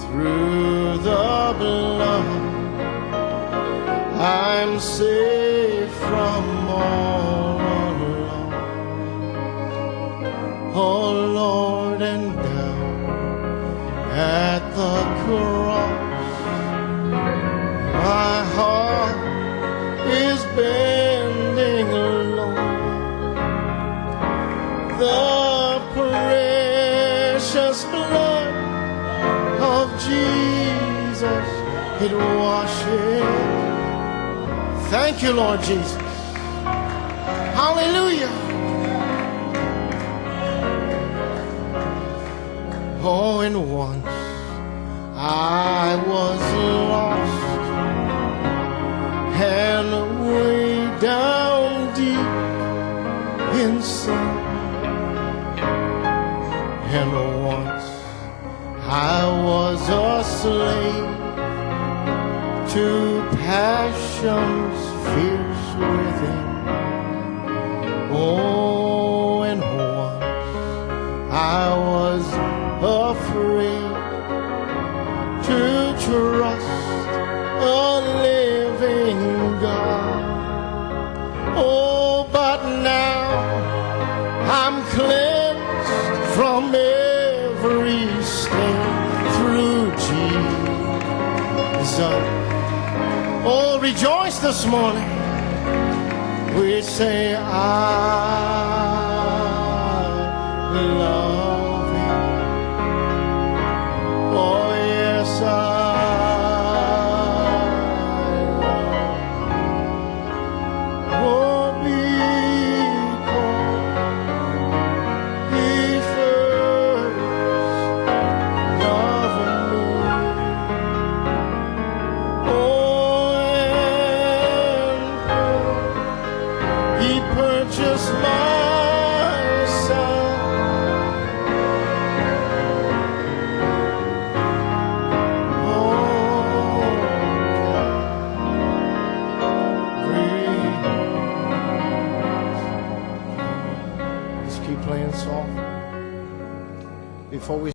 through the blood I'm safe from all alarm. Oh, Lord, and down at the cross my heart is bending low. The precious blood of Jesus, it washes. Thank you, Lord Jesus. Hallelujah. Oh, and once I was lost and way down deep in sin, and once I was a slave to passions fierce within. Oh, and once I was afraid to trust a living God. Oh, but now I'm cleansed from every stain through Jesus. Oh, rejoice this morning. We say, I love Him. Oh, yes, I love. Oh, because He first loved me. Oh, and He purchased my Let's keep playing soft before we